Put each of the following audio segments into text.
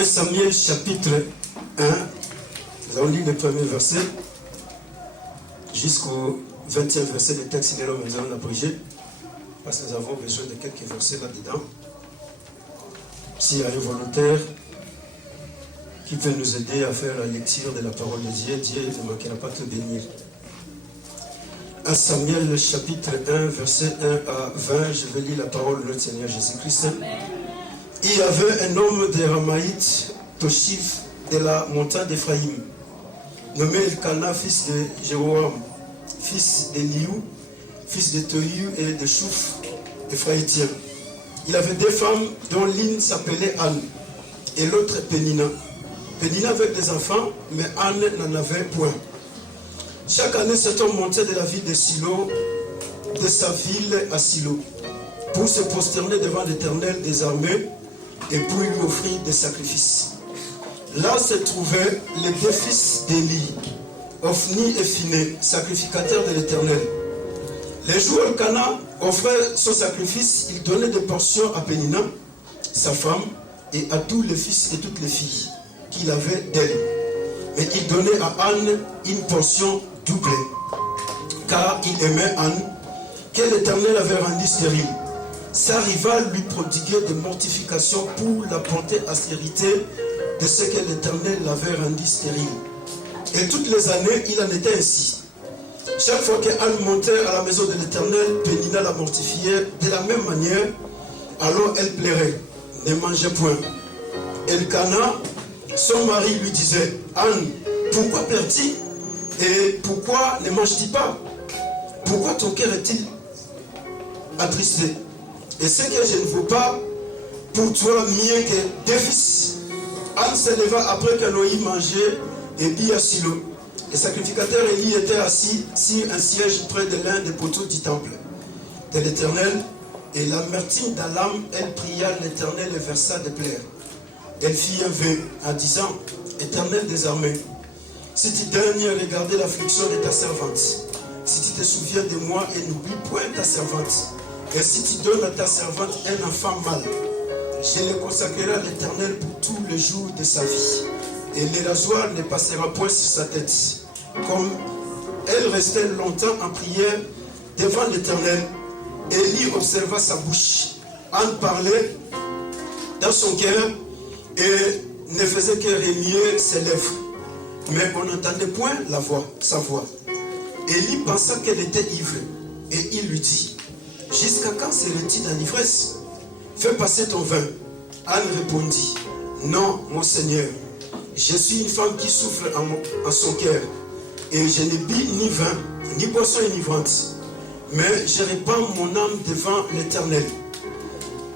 1 Samuel chapitre 1, nous allons lire le premier verset jusqu'au 20e verset du texte de l'homme, nous allons l'abréger parce que nous avons besoin de quelques versets là-dedans. S'il y a un volontaire qui peut nous aider à faire la lecture de la parole de Dieu, Dieu ne manquera pas de bénir. 1 Samuel chapitre 1, verset 1 à 20, je vais lire la parole de notre Seigneur Jésus-Christ. Il y avait un homme des Ramaïtes, Toshif, de la montagne d'Éphraïm, nommé Elkana, fils de Jéroam, fils d'Eliou, fils de Tohu et de Chouf, Éphraïtien. Il avait deux femmes dont l'une s'appelait Anne et l'autre Pénina. Pénina avait des enfants, mais Anne n'en avait point. Chaque année, cet homme montait de la ville de Silo, de sa ville à Silo, pour se prosterner devant l'Éternel des armées et pour lui offrir des sacrifices. Là se trouvaient les deux fils d'Élie, Ophni et Phiné, sacrificateurs de l'Éternel. Les jours où Elkana offrait son sacrifice, il donnait des portions à Pénina, sa femme, et à tous les fils et toutes les filles qu'il avait d'elle. Mais il donnait à Anne une portion doublée, car il aimait Anne, que l'Éternel avait rendue stérile. Sa rivale lui prodiguait des mortifications pour la porter austérité de ce que l'Éternel l'avait rendu stérile. Et toutes les années, il en était ainsi. Chaque fois qu'Anne montait à la maison de l'Éternel, Pénina la mortifiait de la même manière. Alors elle plairait, ne mangeait point. Elkana, son mari, lui disait: Anne, pourquoi pleures-tu et pourquoi ne manges-tu pas? Pourquoi ton cœur est-il attristé? Et ce que je ne veux pas pour toi mieux que deux fils. Anne se leva après que Noï mangeait et dit à Silo. Le sacrificateur Élie était assis sur un siège près de l'un des poteaux du temple de l'Éternel, et l'amertume d'Alam, elle pria l'Éternel et versa des pleurs. Elle fit un vœu en disant: Éternel des armées, si tu daignes regarder l'affliction de ta servante, si tu te souviens de moi et n'oublie point ta servante, et si tu donnes à ta servante un enfant mâle, je le consacrerai à l'Éternel pour tous les jours de sa vie, et le rasoir ne passera point sur sa tête. Comme elle restait longtemps en prière devant l'Éternel, Élie observa sa bouche. Anne parlait dans son cœur et ne faisait que remuer ses lèvres, mais on n'entendait point sa voix. Élie pensa qu'elle était ivre, et il lui dit: Jusqu'à quand serait-il dans l'ivresse? Fais passer ton vin. Anne répondit: Non, mon Seigneur, je suis une femme qui souffre en son cœur, et je ne bis ni vin, ni boisson enivrante, mais je répands mon âme devant l'Éternel.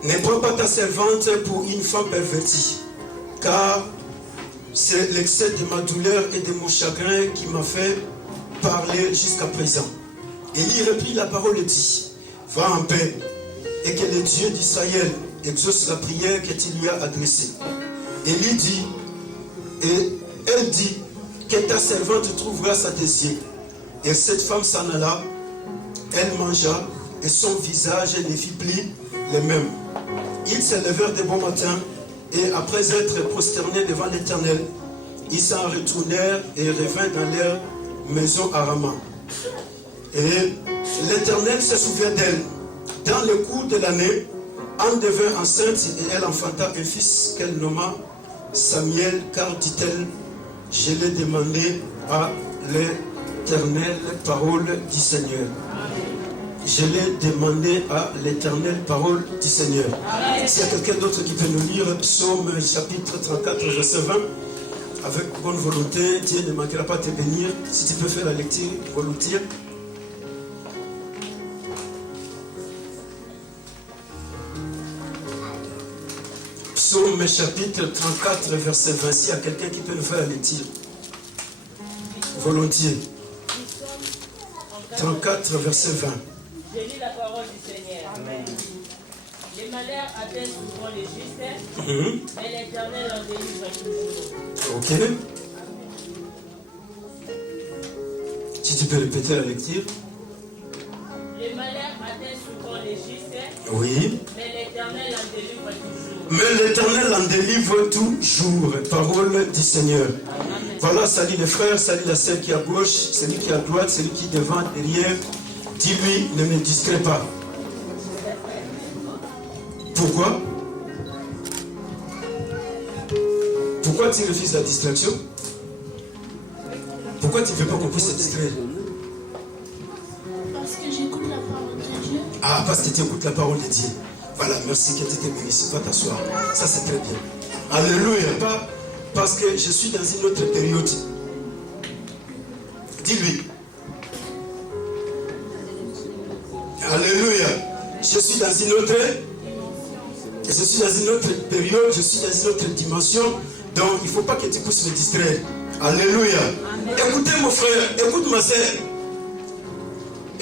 Ne prends pas ta servante pour une femme pervertie, car c'est l'excès de ma douleur et de mon chagrin qui m'a fait parler jusqu'à présent. Élie reprit la parole et dit: Va en paix, et que le Dieu d'Israël exauce la prière que tu lui as adressée. Élie dit, et elle dit: Que ta servante trouve grâce à tes yeux. Et cette femme s'en alla, elle mangea, et son visage ne fit plus le même. Ils se levèrent de bon matin, et après être prosternés devant l'Éternel, ils s'en retournèrent et revinrent dans leur maison à Rama. Et l'Éternel se souvient d'elle. Dans le cours de l'année, Anne devint enceinte et elle enfanta un fils qu'elle nomma Samuel, car dit-elle: Je l'ai demandé à l'Éternel, parole du Seigneur. Je l'ai demandé à l'Éternel, parole du Seigneur. S'il y a quelqu'un d'autre qui peut nous lire Psaume chapitre 34, verset 20, avec bonne volonté, Dieu ne manquera pas de te bénir. Si tu peux faire la lecture volontiers. Psaume chapitre 34, verset 20. S'il y a quelqu'un qui peut nous faire la lecture volontiers. 34, verset 20. Je lis la parole du Seigneur. Amen. Les malheurs atteignent souvent les justes, mais l'Éternel en délivre toujours. Ok. Amen. Si tu peux répéter la lecture. Les malheurs atteignent souvent les justes, Oui. mais l'Éternel en délivre toujours. Mais l'Éternel en délivre toujours. Parole du Seigneur. Amen. Voilà, salut les frères, salut la sœur qui est à gauche, celui qui est à droite, celui qui est devant, derrière. Dis-lui, ne me distrais pas. Pourquoi? Pourquoi tu refuses la distraction? Pourquoi tu ne veux pas qu'on puisse se distraire? Parce que j'écoute la parole de Dieu. Ah, parce que tu écoutes la parole de Dieu. Voilà, merci, que Dieu te bénisse. Va t'asseoir. Ça, c'est très bien. Alléluia. Pas parce que je suis dans une autre période. Dis-lui. Alléluia. Je suis dans une autre. Je suis dans une autre période. Je suis dans une autre dimension. Donc, il ne faut pas que tu puisses me distraire. Alléluia. Amen. Écoutez mon frère, écoute ma sœur.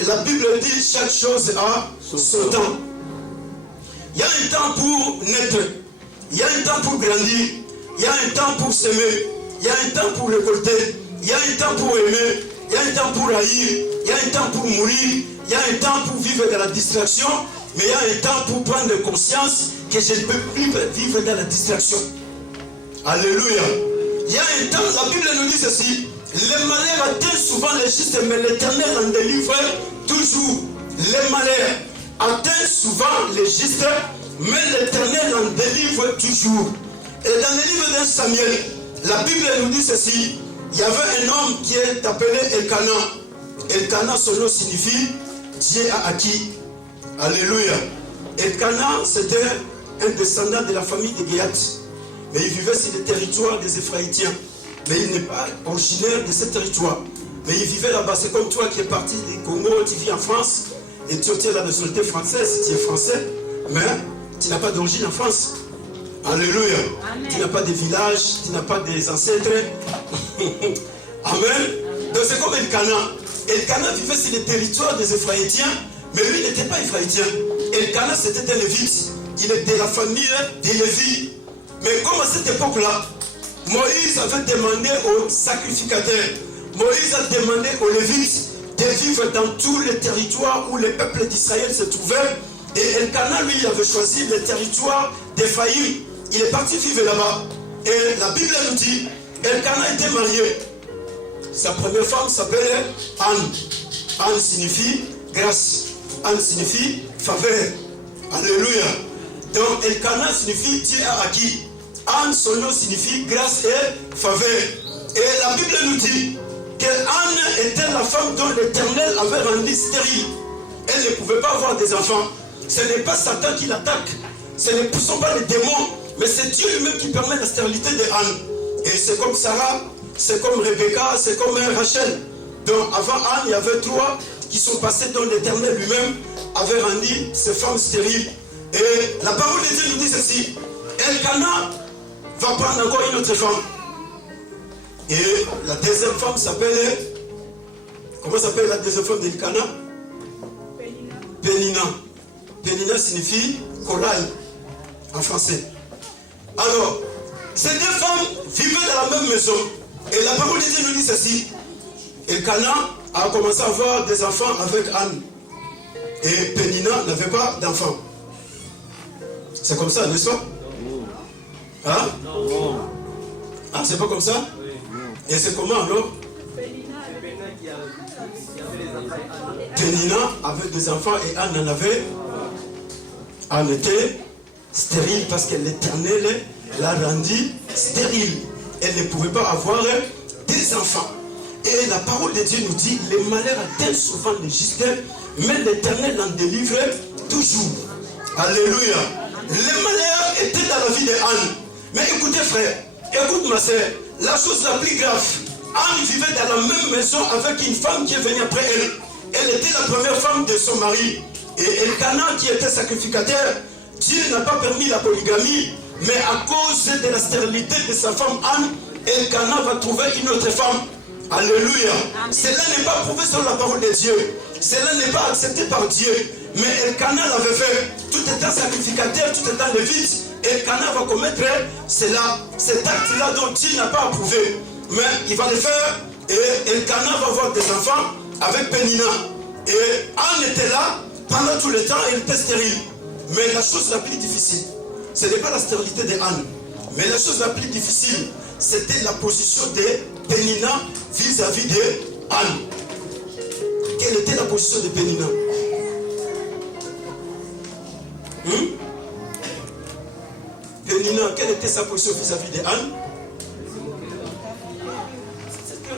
La Bible dit chaque chose a son temps. Il y a un temps pour naître. Il y a un temps pour grandir. Il y a un temps pour s'aimer. Il y a un temps pour récolter. Il y a un temps pour aimer. Il y a un temps pour haïr. Il y a un temps pour mourir. Il y a un temps pour vivre dans la distraction. Mais il y a un temps pour prendre conscience que je ne peux plus vivre dans la distraction. Alléluia. Il y a un temps, la Bible nous dit ceci. Les malheurs atteignent souvent les justes, mais l'Éternel en délivre toujours. Les malheurs atteignent souvent les justes, mais l'Éternel en délivre toujours. Et dans le livre de Samuel, la Bible nous dit ceci. Il y avait un homme qui est appelé Elkana. Elkana, son nom signifie Dieu a acquis. Alléluia. Elkana, c'était un descendant de la famille de Géat. Mais il vivait sur le territoire des Éphraïtiens. Mais il n'est pas originaire de ce territoire. Mais il vivait là-bas. C'est comme toi qui es parti du Congo, tu vis en France, et tu obtiens la nationalité française, si tu es français, mais tu n'as pas d'origine en France. Alléluia. Amen. Tu n'as pas de village, tu n'as pas des ancêtres. Amen. Donc c'est comme Elkana. Elkana vivait sur le territoire des Éphraïtiens, mais lui n'était pas Éphraïtien. Elkana, c'était un Lévite. Il est de la famille des Lévites. Mais comme à cette époque-là, Moïse avait demandé aux sacrificateurs, Moïse a demandé aux Lévites de vivre dans tous les territoires où les peuples d'Israël se trouvaient. Et Elkana, lui, avait choisi le territoire d'Éphraïm. Il est parti vivre là-bas. Et la Bible nous dit, Elkana était marié. Sa première femme s'appelait Anne. Anne signifie grâce. Anne signifie faveur. Alléluia. Donc Elkana signifie Dieu a acquis. Anne, son nom signifie grâce et faveur. Et la Bible nous dit que Anne était la femme dont l'Éternel avait rendu stérile. Elle ne pouvait pas avoir des enfants. Ce n'est pas Satan qui l'attaque. Ce ne sont pas les démons. Mais c'est Dieu lui-même qui permet la stérilité de Anne. Et c'est comme Sarah, c'est comme Rebecca, c'est comme Rachel. Donc avant Anne, il y avait 3 qui sont passés dont l'Éternel lui-même avait rendu ces femmes stériles. Et la parole de Dieu nous dit ceci. Elkana va prendre encore une autre femme. Et la deuxième femme s'appelle... Comment s'appelle la deuxième femme d'Elkana? Pénina. Pénina signifie corail en français. Alors, ces 2 femmes vivaient dans la même maison. Et la parole de Dieu nous dit ceci. Elkana a commencé à avoir des enfants avec Anne. Et Pénina n'avait pas d'enfants. C'est comme ça, n'est-ce pas? Hein? Ah, c'est pas comme ça? Et c'est comment alors? Pénina avait des enfants et Anne en avait. Anne était stérile parce que l'Éternel l'a rendue stérile. Elle ne pouvait pas avoir des enfants. Et la parole de Dieu nous dit, les malheurs atteignent souvent les justes, mais l'Éternel en délivre toujours. Alléluia. Les malheurs étaient dans la vie de Anne. Mais écoutez frère, écoute ma soeur, la chose la plus grave, Anne vivait dans la même maison avec une femme qui est venue après elle. Elle était la première femme de son mari. Et Elkana qui était sacrificateur, Dieu n'a pas permis la polygamie, mais à cause de la stérilité de sa femme Anne, Elkana va trouver une autre femme. Alléluia. Amen. Cela n'est pas prouvé sur la parole de Dieu. Cela n'est pas accepté par Dieu. Mais Elkana l'avait fait. Tout étant sacrificateur, tout étant lévite, Elkana va commettre cela, cet acte-là dont Dieu n'a pas approuvé. Mais il va le faire et Elkana va avoir des enfants avec Pénina. Et Anne était là pendant tout le temps et elle était stérile. Mais la chose la plus difficile, Ce n'est pas la stérilité de Anne. Mais la chose la plus difficile, c'était la position de Pénina vis-à-vis de Anne. Quelle était la position de Pénina? Pénina, quelle était sa position vis-à-vis de Anne?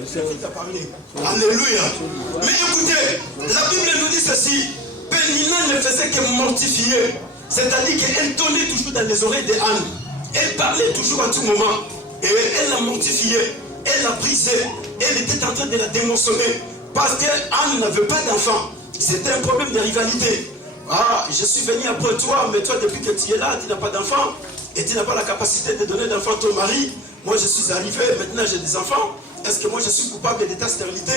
C'est ce que tu as parlé. Alléluia. Mais écoutez, la Bible nous dit ceci. Pénina ne faisait que mortifier. C'est-à-dire qu'elle tournait toujours dans les oreilles de Anne. Elle parlait toujours à tout moment. Et elle l'a mortifiée. Elle l'a brisée. Elle était en train de la démotionner. Parce qu'Anne n'avait pas d'enfant. C'était un problème de rivalité. Ah, je suis venu après toi, mais toi, depuis que tu es là, tu n'as pas d'enfant. Et tu n'as pas la capacité de donner d'enfant à ton mari. Moi, je suis arrivé, maintenant j'ai des enfants. Est-ce que moi, je suis coupable de ta stérilité?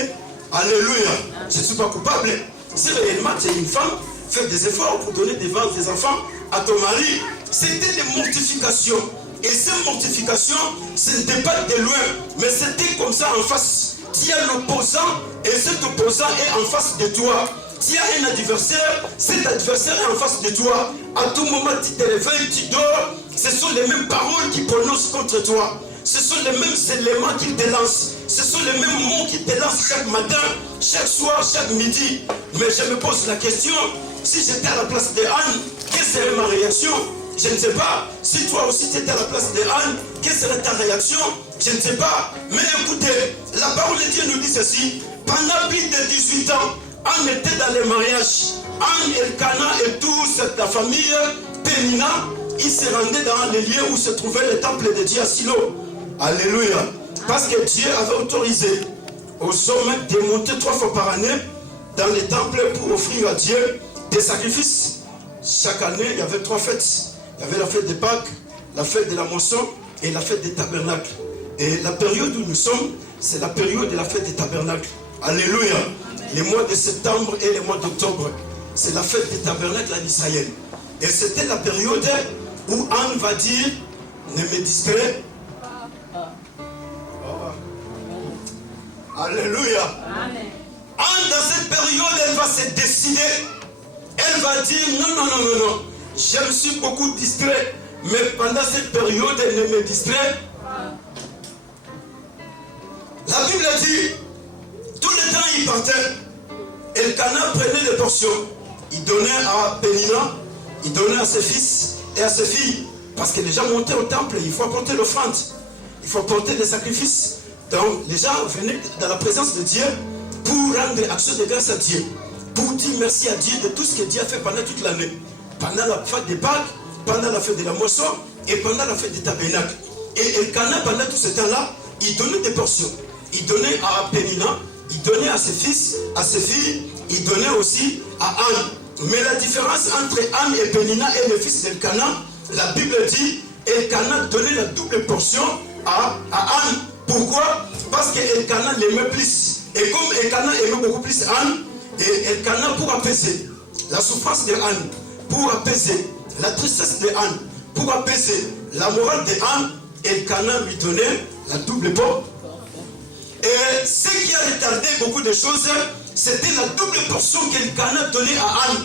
Alléluia. Je ne suis pas coupable. Si réellement tu es une femme, fais des efforts pour donner des enfants à ton mari. C'était des mortifications. Et ces mortifications, ce n'était pas de loin, mais c'était comme ça en face. Tu as l'opposant, et cet opposant est en face de toi. Tu as un adversaire, cet adversaire est en face de toi. À tout moment, tu te réveilles, tu dors. Ce sont les mêmes paroles qui prononcent contre toi. Ce sont les mêmes éléments qu'ils te lancent. Ce sont les mêmes mots qu'ils te lancent chaque matin, chaque soir, chaque midi. Mais je me pose la question, si j'étais à la place de Anne, quelle serait ma réaction? Je ne sais pas. Si toi aussi tu étais à la place de Anne, quelle serait ta réaction? Je ne sais pas. Mais écoutez, la parole de Dieu nous dit ceci. Pendant plus de 18 ans, Anne était dans les mariages. Anne, Elkana et toute la famille Pénina, ils se rendaient dans les lieux où se trouvait le temple de Dieu à Silo. Alléluia. Parce que Dieu avait autorisé aux hommes de monter 3 fois par année dans les temples pour offrir à Dieu des sacrifices. Chaque année, il y avait 3 fêtes. Il y avait la fête de Pâques, la fête de la moisson et la fête des tabernacles. Et la période où nous sommes, c'est la période de la fête des tabernacles. Alléluia. Les mois de septembre et les mois d'octobre, c'est la fête des tabernacles en Israël. Et c'était la période où Anne va dire, ne me distrais. Alléluia. Amen. Anne, dans cette période, elle va se décider. Elle va dire, non. Je me suis beaucoup distrait. Mais pendant cette période, elle ne me distrait. La Bible dit, tout le temps il partait. Elkana prenait des portions. Il donnait à Pénina, il donnait à ses fils et à ses filles. Parce que les gens montaient au temple, il faut apporter l'offrande. Il faut apporter des sacrifices. Donc les gens venaient dans la présence de Dieu pour rendre action de grâce à Dieu. Pour dire merci à Dieu de tout ce que Dieu a fait pendant toute l'année. Pendant la fête des Pâques, pendant la fête de la moisson et pendant la fête des tabernacles. Et Elkana, pendant tout ce temps-là, il donnait des portions. Il donnait à Pénina, il donnait à ses fils, à ses filles, il donnait aussi à Anne. Mais la différence entre Anne et Pénina et le fils d'Elkana, la Bible dit, Elkana donnait la double portion à Anne. Pourquoi? Parce qu'Elkana l'aimait plus. Et comme Elkana aimait beaucoup plus Anne, et Elkana pour apaiser la souffrance de Anne, pour apaiser la tristesse de Anne, pour apaiser la morale de Anne, Elkana lui donnait la double portion. Et ce qui a retardé beaucoup de choses, c'était la double portion qu'Elkana donnait à Anne.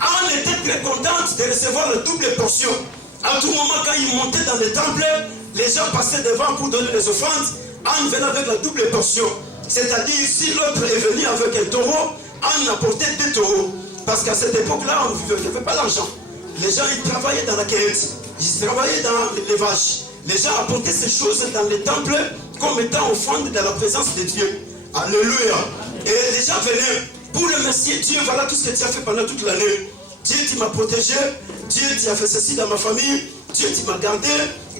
Anne était très contente de recevoir la double portion. À tout moment, quand il montait dans le temple, les gens passaient devant pour donner les offrandes. Anne venait avec la double portion. C'est-à-dire, si l'autre est venu avec un taureau, Anne apportait 2 taureaux. Parce qu'à cette époque-là, on ne vivait pas l'argent. Les gens, ils travaillaient dans la cueillette. Ils travaillaient dans l'élevage. Les gens apportaient ces choses dans les temples comme étant offrande dans la présence de Dieu. Alléluia. Et les gens venaient pour remercier Dieu. Voilà tout ce que tu as fait pendant toute l'année. Dieu, tu m'as protégé. Dieu, tu as fait ceci dans ma famille. Dieu, tu m'as gardé.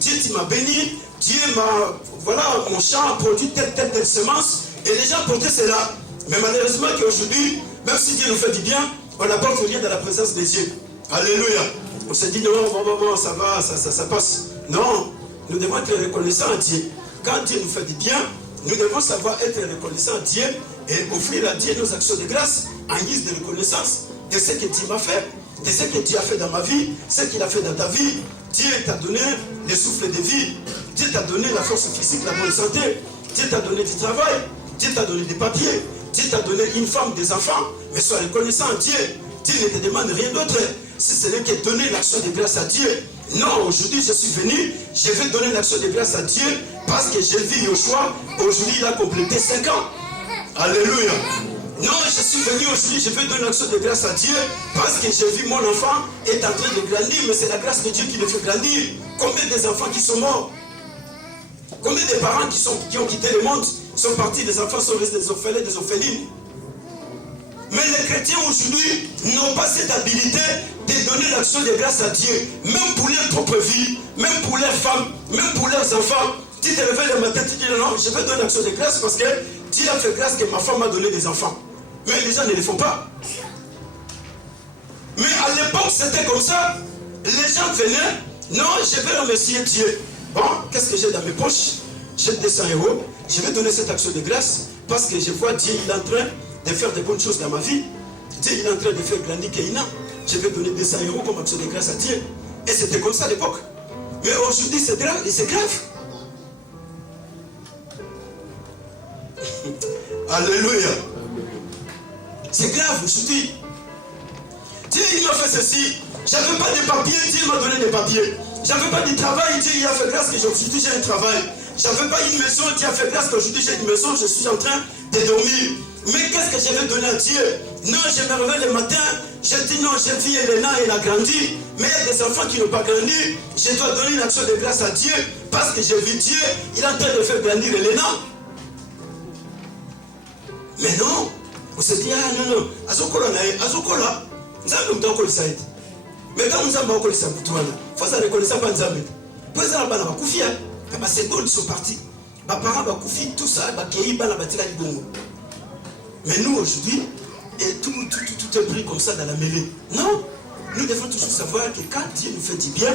Dieu, tu m'as béni. Dieu m'a... Voilà, mon champ a produit telle semence. Et les gens portaient cela. Mais malheureusement qu'aujourd'hui, même si Dieu nous fait du bien, on n'apporte rien dans la présence de Dieu. Alléluia. On se dit non, ça va, ça passe. Non, nous devons être reconnaissants à Dieu. Quand Dieu nous fait du bien, nous devons savoir être reconnaissants à Dieu et offrir à Dieu nos actions de grâce en guise de reconnaissance de ce que Dieu m'a fait, de ce que Dieu a fait dans ma vie, ce qu'il a fait dans ta vie. Dieu t'a donné le souffle de vie. Dieu t'a donné la force physique, la bonne santé. Dieu t'a donné du travail. Dieu t'a donné des papiers. Dieu t'a donné une femme, des enfants. Mais sois reconnaissant à Dieu. Dieu ne te demande rien d'autre. si ce n'est que donner l'action de grâce à Dieu. Non, aujourd'hui je suis venu, je vais donner l'action de grâce à Dieu parce que j'ai vu Yoshua. Aujourd'hui il a complété 5 ans. Alléluia. Non, je suis venu aujourd'hui, je vais donner l'action de grâce à Dieu parce que j'ai vu mon enfant est en train de grandir, mais c'est la grâce de Dieu qui le fait grandir. Combien des enfants qui sont morts? Combien de parents qui ont quitté le monde, sont partis, des enfants sont restés des orphelins, des orphelines? Mais les chrétiens aujourd'hui n'ont pas cette habilité de donner l'action de grâce à Dieu, même pour leur propre vie, même pour leurs femmes, même pour leurs enfants. Tu te réveilles le matin, tu dis non, je vais donner l'action de grâce parce que Dieu a fait grâce que ma femme m'a donné des enfants. Mais les gens ne le font pas. Mais à l'époque, c'était comme ça. Les gens venaient, non, je vais remercier Dieu. Bon, qu'est-ce que j'ai dans mes poches? J'ai 200 €. Je vais donner cette action de grâce parce que je vois Dieu, il est en train de faire de bonnes choses dans ma vie. Dieu, il est en train de faire grandir Kéina. Je vais donner 200 € comme action de grâce à Dieu. Et c'était comme ça à l'époque. Mais aujourd'hui, c'est grave. Et c'est grave. Alléluia. C'est grave aujourd'hui. Dieu, il m'a fait ceci. J'avais pas de papiers, Dieu m'a donné des papiers. J'avais pas de travail, Dieu il a fait grâce qu'aujourd'hui j'ai un travail. J'avais pas une maison, Dieu a fait grâce qu'aujourd'hui j'ai une maison, je suis en train de dormir. Mais qu'est-ce que je vais donner à Dieu? Non, je me réveille le matin, je dis non, j'ai vu Elena, elle a grandi. Mais il y a des enfants qui n'ont pas grandi. Je dois donner une action de grâce à Dieu parce que j'ai vu Dieu, il est en train de faire grandir Elena. Mais non, on se dit, ah non, non, Azokola, nous avons un peu de saïd. Mais quand nous avons encore les saboutois, il faut se reconnaître ça. Pour les Arabes, ils sont partis. Les parents ont tout ça, mais nous aujourd'hui, tout est pris comme ça dans la mêlée. Non, nous devons toujours savoir que quand Dieu nous fait du bien,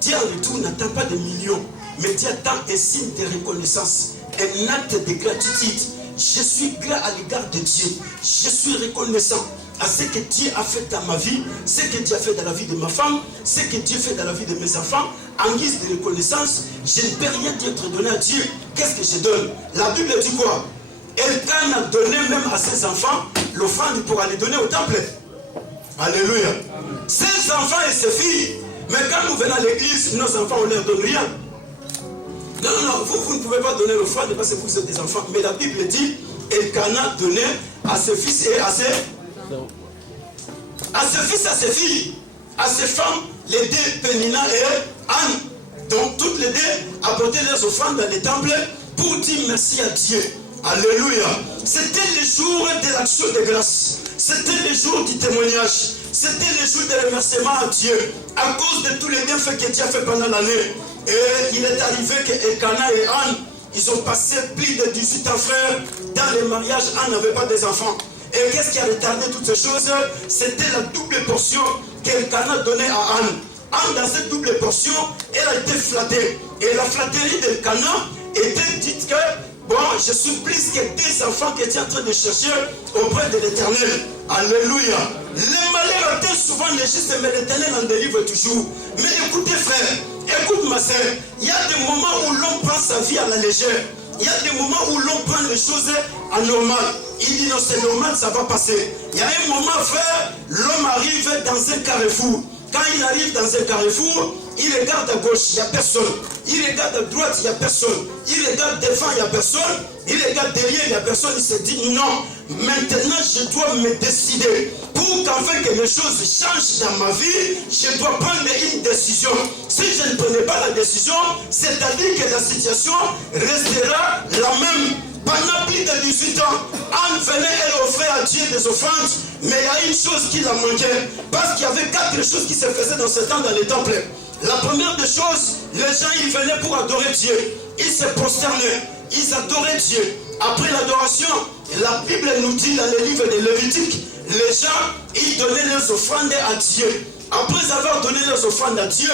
Dieu en retour n'attend pas des millions, mais Dieu attend un signe de reconnaissance, un acte de gratitude. Je suis grâce à l'égard de Dieu. Je suis reconnaissant à ce que Dieu a fait dans ma vie, ce que Dieu a fait dans la vie de ma femme, ce que Dieu fait dans la vie de mes enfants. En guise de reconnaissance, je ne peux rien d'autre donner à Dieu. Qu'est-ce que je donne? La Bible dit quoi? Elkan a donné même à ses enfants l'offrande pour aller donner au temple. Alléluia. Ses enfants et ses filles. Mais quand nous venons à l'église, nos enfants, on ne leur donne rien. Non, non, non, vous ne pouvez pas donner l'offrande parce que vous êtes des enfants. Mais la Bible dit, Elkan a donné à ses fils et à ses fils, à ses filles, à ses femmes, les deux, Pénina et Anne. Donc toutes les deux apportaient leurs offrandes dans les temples pour dire merci à Dieu. Alléluia. C'était le jour de l'action de grâce. C'était le jour du témoignage. C'était le jour de remerciement à Dieu. À cause de tous les bienfaits que Dieu a fait pendant l'année. Et il est arrivé que Elkana et Anne, ils ont passé plus de 18 ans frères. Dans les mariages, Anne n'avait pas des enfants. Et qu'est-ce qui a retardé toutes ces choses? C'était la double portion qu'Elkana donnait à Anne. Anne, dans cette double portion, elle a été flattée. Et la flatterie d'Elkana était dite que, bon, je suis plus que des enfants que tu es en train de chercher auprès de l'Éternel. Alléluia. Les malheurs atteignent souvent les justes, mais l'Éternel en délivre toujours. Mais écoutez frère, écoute ma soeur, il y a des moments où l'on prend sa vie à la légère. Il y a des moments où l'on prend les choses anormales. Il dit non, c'est normal, ça va passer. Il y a un moment, frère, l'homme arrive dans un carrefour. Quand il arrive dans un carrefour, il regarde à gauche, il n'y a personne. Il regarde à droite, il n'y a personne. Il regarde devant, il n'y a personne. Il regarde derrière, il n'y a personne. Il se dit non, maintenant je dois me décider. Pour qu'enfin que les choses changent dans ma vie, je dois prendre une décision. Si je ne prenais pas la décision, c'est-à-dire que la situation restera la même. Pendant plus de 18 ans, Anne venait, elle offrait à Dieu des offrandes, mais il y a une chose qui la manquait, parce qu'il y avait 4 choses qui se faisaient dans ce temps dans les temples. La première des choses, les gens ils venaient pour adorer Dieu, ils se prosternaient, ils adoraient Dieu. Après l'adoration, la Bible nous dit dans les livres de Lévitique, les gens ils donnaient leurs offrandes à Dieu. Après avoir donné leurs offrandes à Dieu,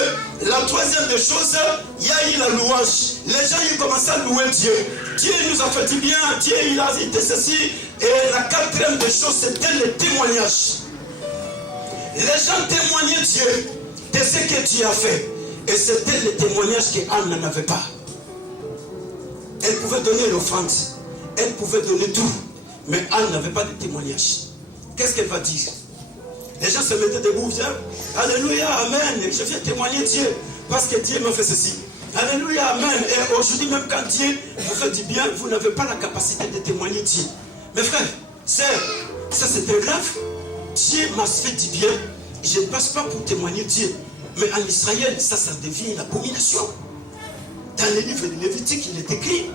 la troisième des choses, il y a eu la louange. Les gens ils commençaient à louer Dieu. Dieu nous a fait du bien, Dieu il a été ceci. Et la quatrième des choses, c'était le témoignage. Les gens témoignaient Dieu de ce que Dieu a fait. Et c'était le témoignage qu'Anne n'en avait pas. Elle pouvait donner l'offrande, elle pouvait donner tout. Mais Anne n'avait pas de témoignage. Qu'est-ce qu'elle va dire? Les gens se mettaient debout, viens. Alléluia, amen. Je viens témoigner Dieu. Parce que Dieu m'a fait ceci. Alléluia, amen. Et aujourd'hui, même quand Dieu vous fait du bien, vous n'avez pas la capacité de témoigner Dieu. Mes frères, sœurs, ça c'est très grave. Dieu m'a fait du bien. Je ne passe pas pour témoigner Dieu. Mais en Israël, ça devient une abomination. Dans les livres de Lévitique, il est écrit.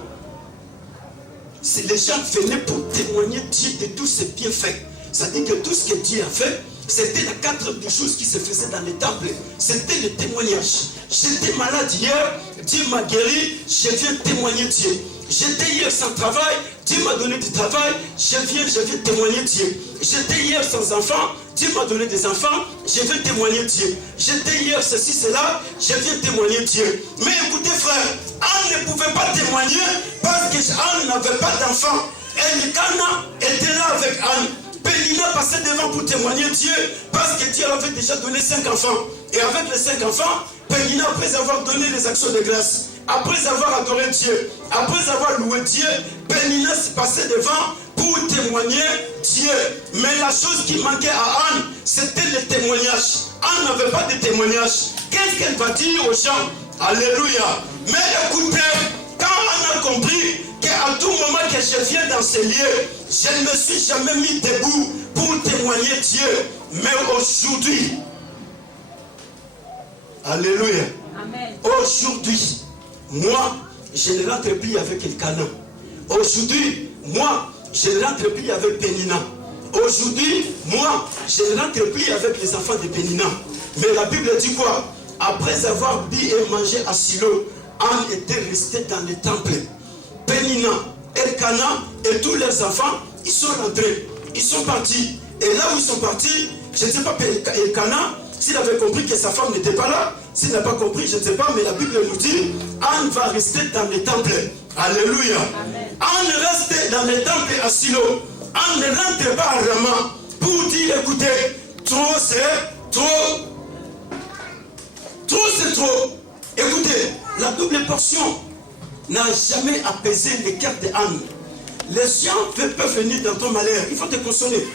Les gens venaient pour témoigner Dieu de tous ses bienfaits. C'est-à-dire que tout ce que Dieu a fait, c'était la quatrième des choses qui se faisaient dans les temples. C'était le témoignage. J'étais malade hier, Dieu m'a guéri, je viens témoigner Dieu. J'étais hier sans travail, Dieu m'a donné du travail, je viens témoigner Dieu. J'étais hier sans enfants, Dieu m'a donné des enfants, je viens témoigner Dieu. J'étais hier ceci, cela, je viens témoigner Dieu. Mais écoutez frère, Anne ne pouvait pas témoigner parce qu'Anne n'avait pas d'enfants. Elkana était là avec Anne. Pénina passait devant pour témoigner Dieu parce que Dieu avait déjà donné 5 enfants. Et avec les 5 enfants, Pénina, après avoir donné les actions de grâce, après avoir adoré Dieu, après avoir loué Dieu, Pénina se passait devant pour témoigner Dieu. Mais la chose qui manquait à Anne, c'était le témoignage. Anne n'avait pas de témoignage. Qu'est-ce qu'elle va dire aux gens? Alléluia. Mais écoutez, quand Anne a compris qu'à tout moment que je viens dans ces lieux, je ne me suis jamais mis debout pour témoigner Dieu. Mais aujourd'hui, alléluia. Amen. Aujourd'hui, moi, je ne rentre plus avec Elkana. Aujourd'hui, moi, je ne rentre plus avec Pénina. Aujourd'hui, moi, je ne rentre plus avec les enfants de Pénina. Mais la Bible dit quoi? Après avoir bu et mangé à Silo, Anne était restée dans le temple. Pénina, Elkana et tous leurs enfants, ils sont rentrés. Ils sont partis. Et là où ils sont partis, je ne sais pas, Elkana, s'il avait compris que sa femme n'était pas là, s'il n'a pas compris, je ne sais pas, mais la Bible nous dit, Anne va rester dans le temple. Alléluia. Amen. Anne reste dans le temple à Silo. Anne ne rentre pas à Rama pour dire, écoutez, trop c'est trop. Trop c'est trop. Écoutez, la double portion n'a jamais apaisé le cœur d'Anne. Les gens peuvent venir dans ton malheur. Il faut te consoler.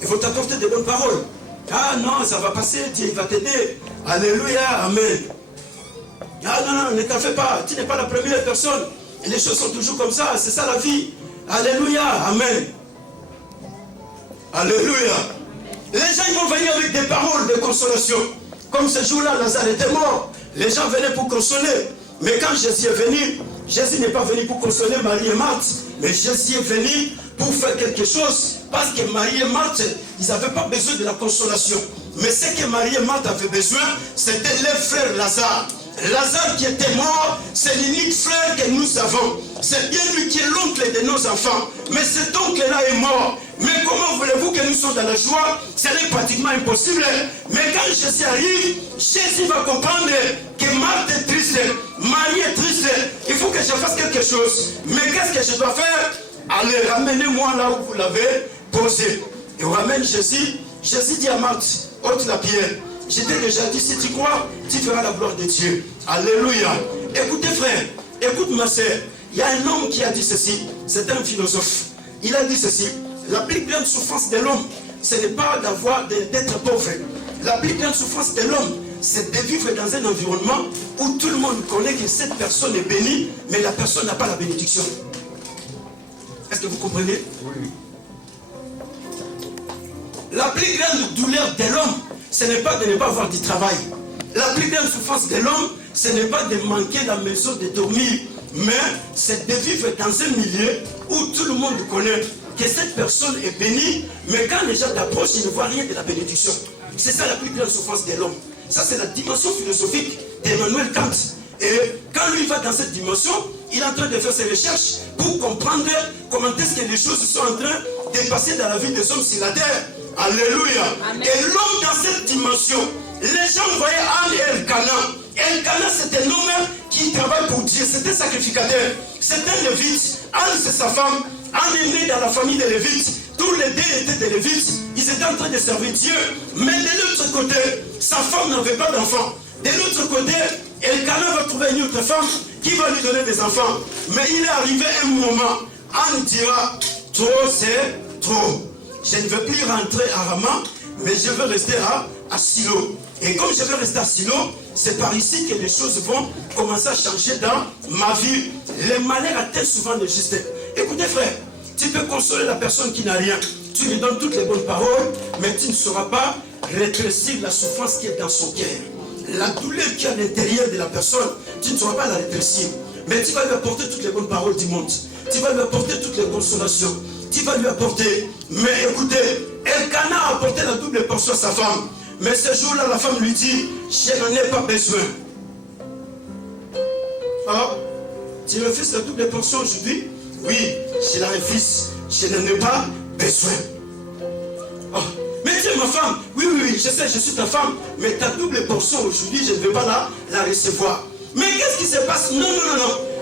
Il faut t'apporter de bonnes paroles. Ah non, ça va passer, Dieu va t'aider. Alléluia, amen. Ah non, ne t'en fais pas. Tu n'es pas la première personne. Et les choses sont toujours comme ça. C'est ça la vie. Alléluia, amen. Alléluia. Les gens ils vont venir avec des paroles de consolation. Comme ce jour-là, Lazare était mort. Les gens venaient pour consoler. Mais quand Jésus est venu, Jésus n'est pas venu pour consoler Marie et Marthe. Mais Jésus est venu pour faire quelque chose. Parce que Marie et Marthe, ils n'avaient pas besoin de la consolation. Mais ce que Marie et Marthe avaient besoin, c'était leur frère Lazare. Lazare qui était mort, c'est l'unique frère que nous avons. C'est bien lui qui est l'oncle de nos enfants. Mais cet oncle-là est mort. Mais comment voulez-vous que nous soyons dans la joie? Ce n'est pratiquement impossible. Mais quand Jésus arrive, Jésus va comprendre que Marthe est triste, Marie est triste. Il faut que je fasse quelque chose. Mais qu'est-ce que je dois faire? Allez, ramenez-moi là où vous l'avez posé. Et on ramène Jésus. Jésus dit à Marthe, ôte la pierre. Je t'ai déjà dit, si tu crois, tu feras la gloire de Dieu. Alléluia. Écoutez frère, écoute ma soeur. Il y a un homme qui a dit ceci. C'est un philosophe. Il a dit ceci. La plus grande souffrance de l'homme, ce n'est pas d'être pauvre. La plus grande souffrance de l'homme, c'est de vivre dans un environnement où tout le monde connaît que cette personne est bénie, mais la personne n'a pas la bénédiction. Est-ce que vous comprenez? Oui. La plus grande douleur de l'homme, ce n'est pas de ne pas avoir du travail. La plus grande souffrance de l'homme, ce n'est pas de manquer la maison de dormir, mais c'est de vivre dans un milieu où tout le monde connaît que cette personne est bénie, mais quand les gens t'approchent, ils ne voient rien de la bénédiction. C'est ça la plus grande souffrance de l'homme. Ça, c'est la dimension philosophique d'Emmanuel Kant. Et quand lui va dans cette dimension, il est en train de faire ses recherches pour comprendre comment est-ce que les choses sont en train de passer dans la vie des hommes sur la terre. Alléluia. Amen. Et l'homme dans cette dimension, les gens voyaient Anne et Elkana. Elkana, c'est un homme qui travaille pour Dieu. C'est un sacrificateur. C'est un lévite. Anne, c'est sa femme. Anne est née dans la famille des lévites. Tous les deux étaient des lévites. Ils étaient en train de servir Dieu. Mais de l'autre côté, sa femme n'avait pas d'enfant. De l'autre côté, Elkana va trouver une autre femme qui va lui donner des enfants. Mais il est arrivé un moment, Anne dira, trop c'est trop. Je ne veux plus rentrer à Rama mais je veux rester à Silo. Et comme je veux rester à Silo, c'est par ici que les choses vont commencer à changer dans ma vie. Les malheurs atteignent souvent le juste. Écoutez frère, tu peux consoler la personne qui n'a rien. Tu lui donnes toutes les bonnes paroles, mais tu ne sauras pas rétrécir la souffrance qui est dans son cœur. La douleur qui est à l'intérieur de la personne, tu ne sauras pas la rétrécir. Mais tu vas lui apporter toutes les bonnes paroles du monde. Tu vas lui apporter toutes les consolations. Tu vas lui apporter. Mais écoutez, Elkana a apporté la double portion à sa femme. Mais ce jour-là, la femme lui dit, je n'en ai pas besoin. Ah, tu refuses la double portion aujourd'hui? Oui, je la refuse. Je n'en ai pas besoin. Oh, mais tu es ma femme. Oui, je sais, je suis ta femme. Mais ta double portion aujourd'hui, je ne vais pas la recevoir. Mais qu'est-ce qui se passe? Non,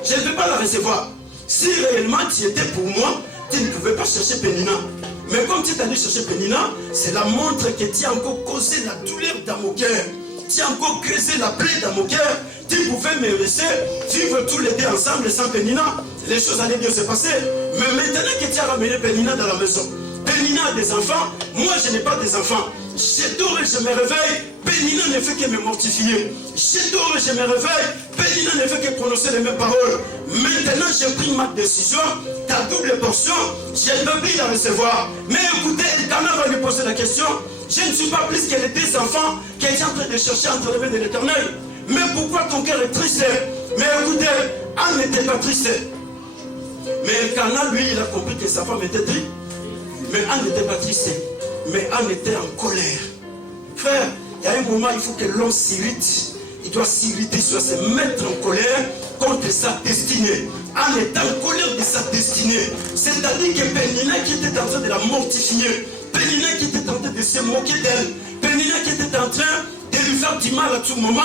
je ne vais pas la recevoir. Si réellement tu étais pour moi, tu ne pouvais pas chercher Pénina. Mais comme tu es allé chercher Pénina, c'est la montre que tu as encore causé la douleur dans mon cœur. Tu as encore creusé la plaie dans mon cœur. Tu pouvais me laisser vivre tous les deux ensemble sans Pénina. Les choses allaient bien se passer. Mais maintenant que tu as ramené Pénina dans la maison, Pénina a des enfants, moi je n'ai pas des enfants. Je dors et je me réveille, Pénina ne fait que me mortifier. Je dors et je me réveille, Pénina ne fait que prononcer les mêmes paroles. Maintenant j'ai pris ma décision, ta double portion, je ne peux plus la recevoir. Mais écoutez, Elkana va lui poser la question, je ne suis pas plus que les deux enfants qu'elle est en train de chercher entre les mains de l'Éternel. Mais pourquoi ton cœur est triste? Mais écoutez, Anne n'était pas triste. Mais Elkana, lui, il a compris que sa femme était triste. Mais Anne n'était pas triste. Mais Anne était en colère. Frère, il y a un moment, il faut que l'homme s'irrite. Il doit s'irriter, il doit se mettre en colère contre sa destinée. Anne est en colère de sa destinée. C'est-à-dire que Pénina qui était en train de la mortifier, Pénina qui était en train de se moquer d'elle, Pénina qui était en train de lui faire du mal à tout moment,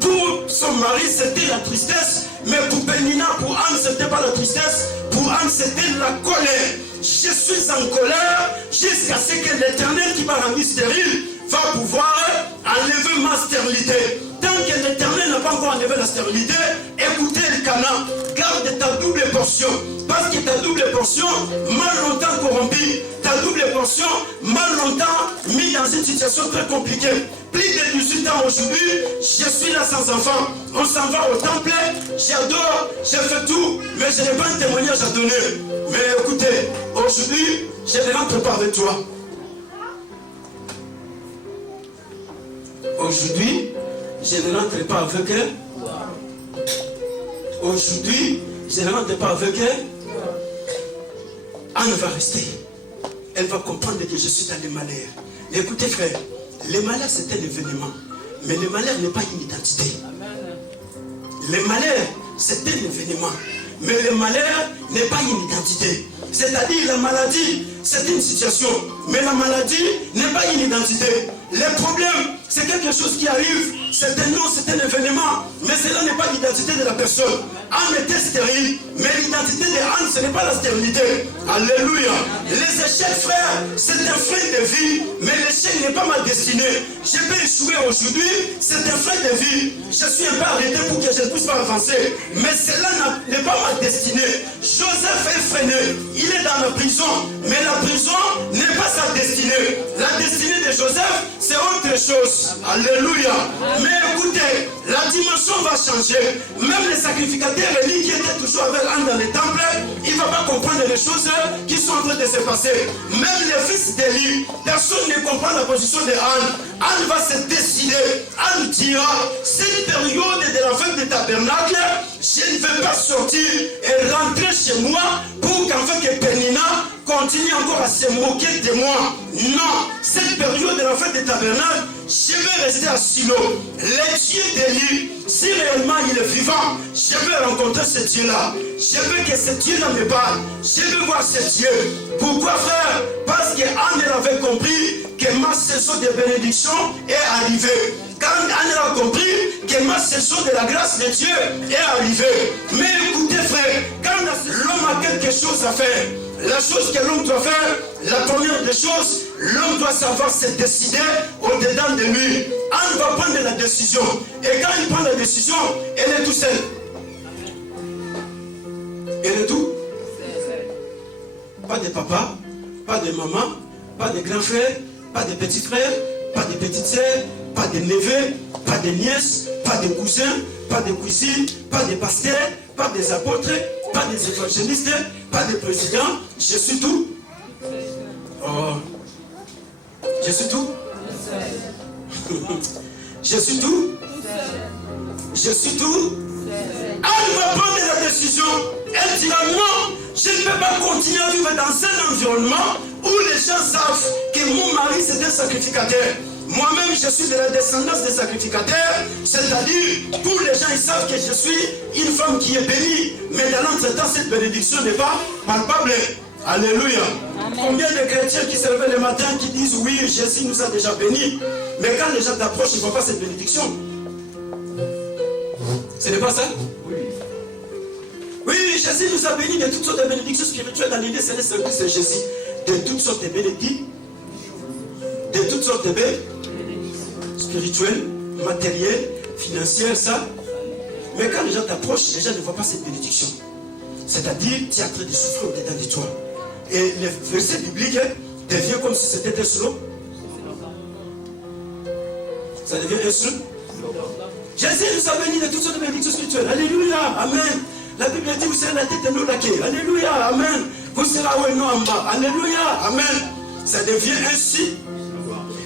pour son mari c'était la tristesse, mais pour Pénina, pour Anne c'était pas la tristesse, pour Anne c'était la colère. Je suis en colère jusqu'à ce que l'Éternel qui m'a rendu stérile va pouvoir enlever ma stérilité. Tant que l'Éternel n'a pas encore enlevé la stérilité, écoutez Elkana, garde ta double portion. Parce que ta double portion, mal longtemps corrompue, ta double portion, mal longtemps mis dans une situation très compliquée. Plus de 18 ans aujourd'hui, je suis là sans enfant. On s'en va au temple, j'adore, je fais tout, mais je n'ai pas un témoignage à donner. Mais écoutez, aujourd'hui, je ne rentre pas avec toi. Aujourd'hui, je ne rentre pas avec elle. Aujourd'hui, je ne rentre pas avec elle. Anne va rester. Elle va comprendre que je suis dans les malheurs. Écoutez frère, les malheurs c'est un événement. Mais le malheur n'est pas une identité. Le malheur c'est un événement. Mais le malheur n'est pas une identité. C'est-à-dire la maladie c'est une situation. Mais la maladie n'est pas une identité. Le problème c'est quelque chose qui arrive. C'est un nom, c'est un événement. Mais cela n'est pas l'identité de la personne. Anne était stérile. Mais l'identité de Anne ce n'est pas la stérilité. Alléluia. Les échecs frères c'est un frein de vie. Mais l'échec n'est pas ma destinée. Je peux échouer aujourd'hui. C'est un frein de vie. Je suis un peu arrêté pour que je ne puisse pas avancer. Mais cela n'est pas ma destinée. Joseph est freiné. Il est dans la prison. Mais la prison n'est pas sa destinée. La destinée de Joseph c'est autre chose. Alléluia. Mais écoutez, la dimension va changer. Même les sacrificateurs religieux qui étaient toujours avec Anne dans les temples, ils ne vont pas comprendre les choses qui sont en train de se passer. Même les fils d'Élie, personne ne comprend la position de Anne. Anne va se décider. Anne dira, cette période de la fête du tabernacle, je ne vais pas sortir et rentrer chez moi pour qu'enfin que Pénina continue encore à se moquer de moi. Non, cette période de la fête des tabernacles, je vais rester à Silo. Le Dieu d'Élie, si réellement il est vivant, je vais rencontrer ce Dieu-là. Je veux que ce Dieu-là me parle. Je veux voir ce Dieu. Pourquoi frère? Parce que Anne avait compris que ma saison de bénédiction est arrivée. Quand Anne a compris que ma saison de la grâce de Dieu est arrivée. Mais écoutez frère, quand l'homme a quelque chose à faire, la chose que l'homme doit faire, la première des choses, l'homme doit savoir se décider au-dedans de lui. Anne va prendre la décision. Et quand il prend la décision, elle est tout seule. Elle est tout. Pas de papa, pas de maman, pas de grand frère, pas de petits frères, pas de petites sœurs, pas de neveux, pas de nièces, pas de cousins, pas de cousines, pas de pasteurs, pas des apôtres, pas des évangélistes, pas de présidents. Je suis tout. Oh. Je suis tout. Je suis tout. Je suis tout. Elle va prendre la décision. Elle dira non, je ne peux pas continuer à vivre dans un environnement où les gens savent que mon mari c'est un sacrificateur. Moi-même, je suis de la descendance des sacrificateurs, c'est-à-dire, tous les gens ils savent que je suis une femme qui est bénie, mais dans l'entretemps, cette bénédiction n'est pas palpable. Alléluia. Amen. Combien de chrétiens qui se lèvent le matin qui disent oui, Jésus nous a déjà bénis, mais quand les gens t'approchent, ils ne voient pas cette bénédiction. Ce n'est pas ça? Oui, Jésus nous a bénis de toutes sortes de bénédictions spirituelles dans l'idée céleste de Christ Jésus. De toutes sortes de bénédictions, de toutes sortes de bénédictions spirituelles, matérielles, financières, ça. Mais quand les gens t'approchent, les gens ne voient pas cette bénédiction. C'est-à-dire, tu es en train de souffrir au-dedans de toi. Et le verset biblique devient comme si c'était un slogan. Ça devient un slogan. Jésus nous a bénis de toutes sortes de bénédictions spirituelles. Alléluia, amen. La Bible dit, vous serez la tête et non la queue. Alléluia, amen. Vous serez haut et non en bas. Alléluia, amen. Ça devient ainsi.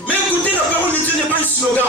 Mais écoutez, la parole de Dieu n'est pas un slogan.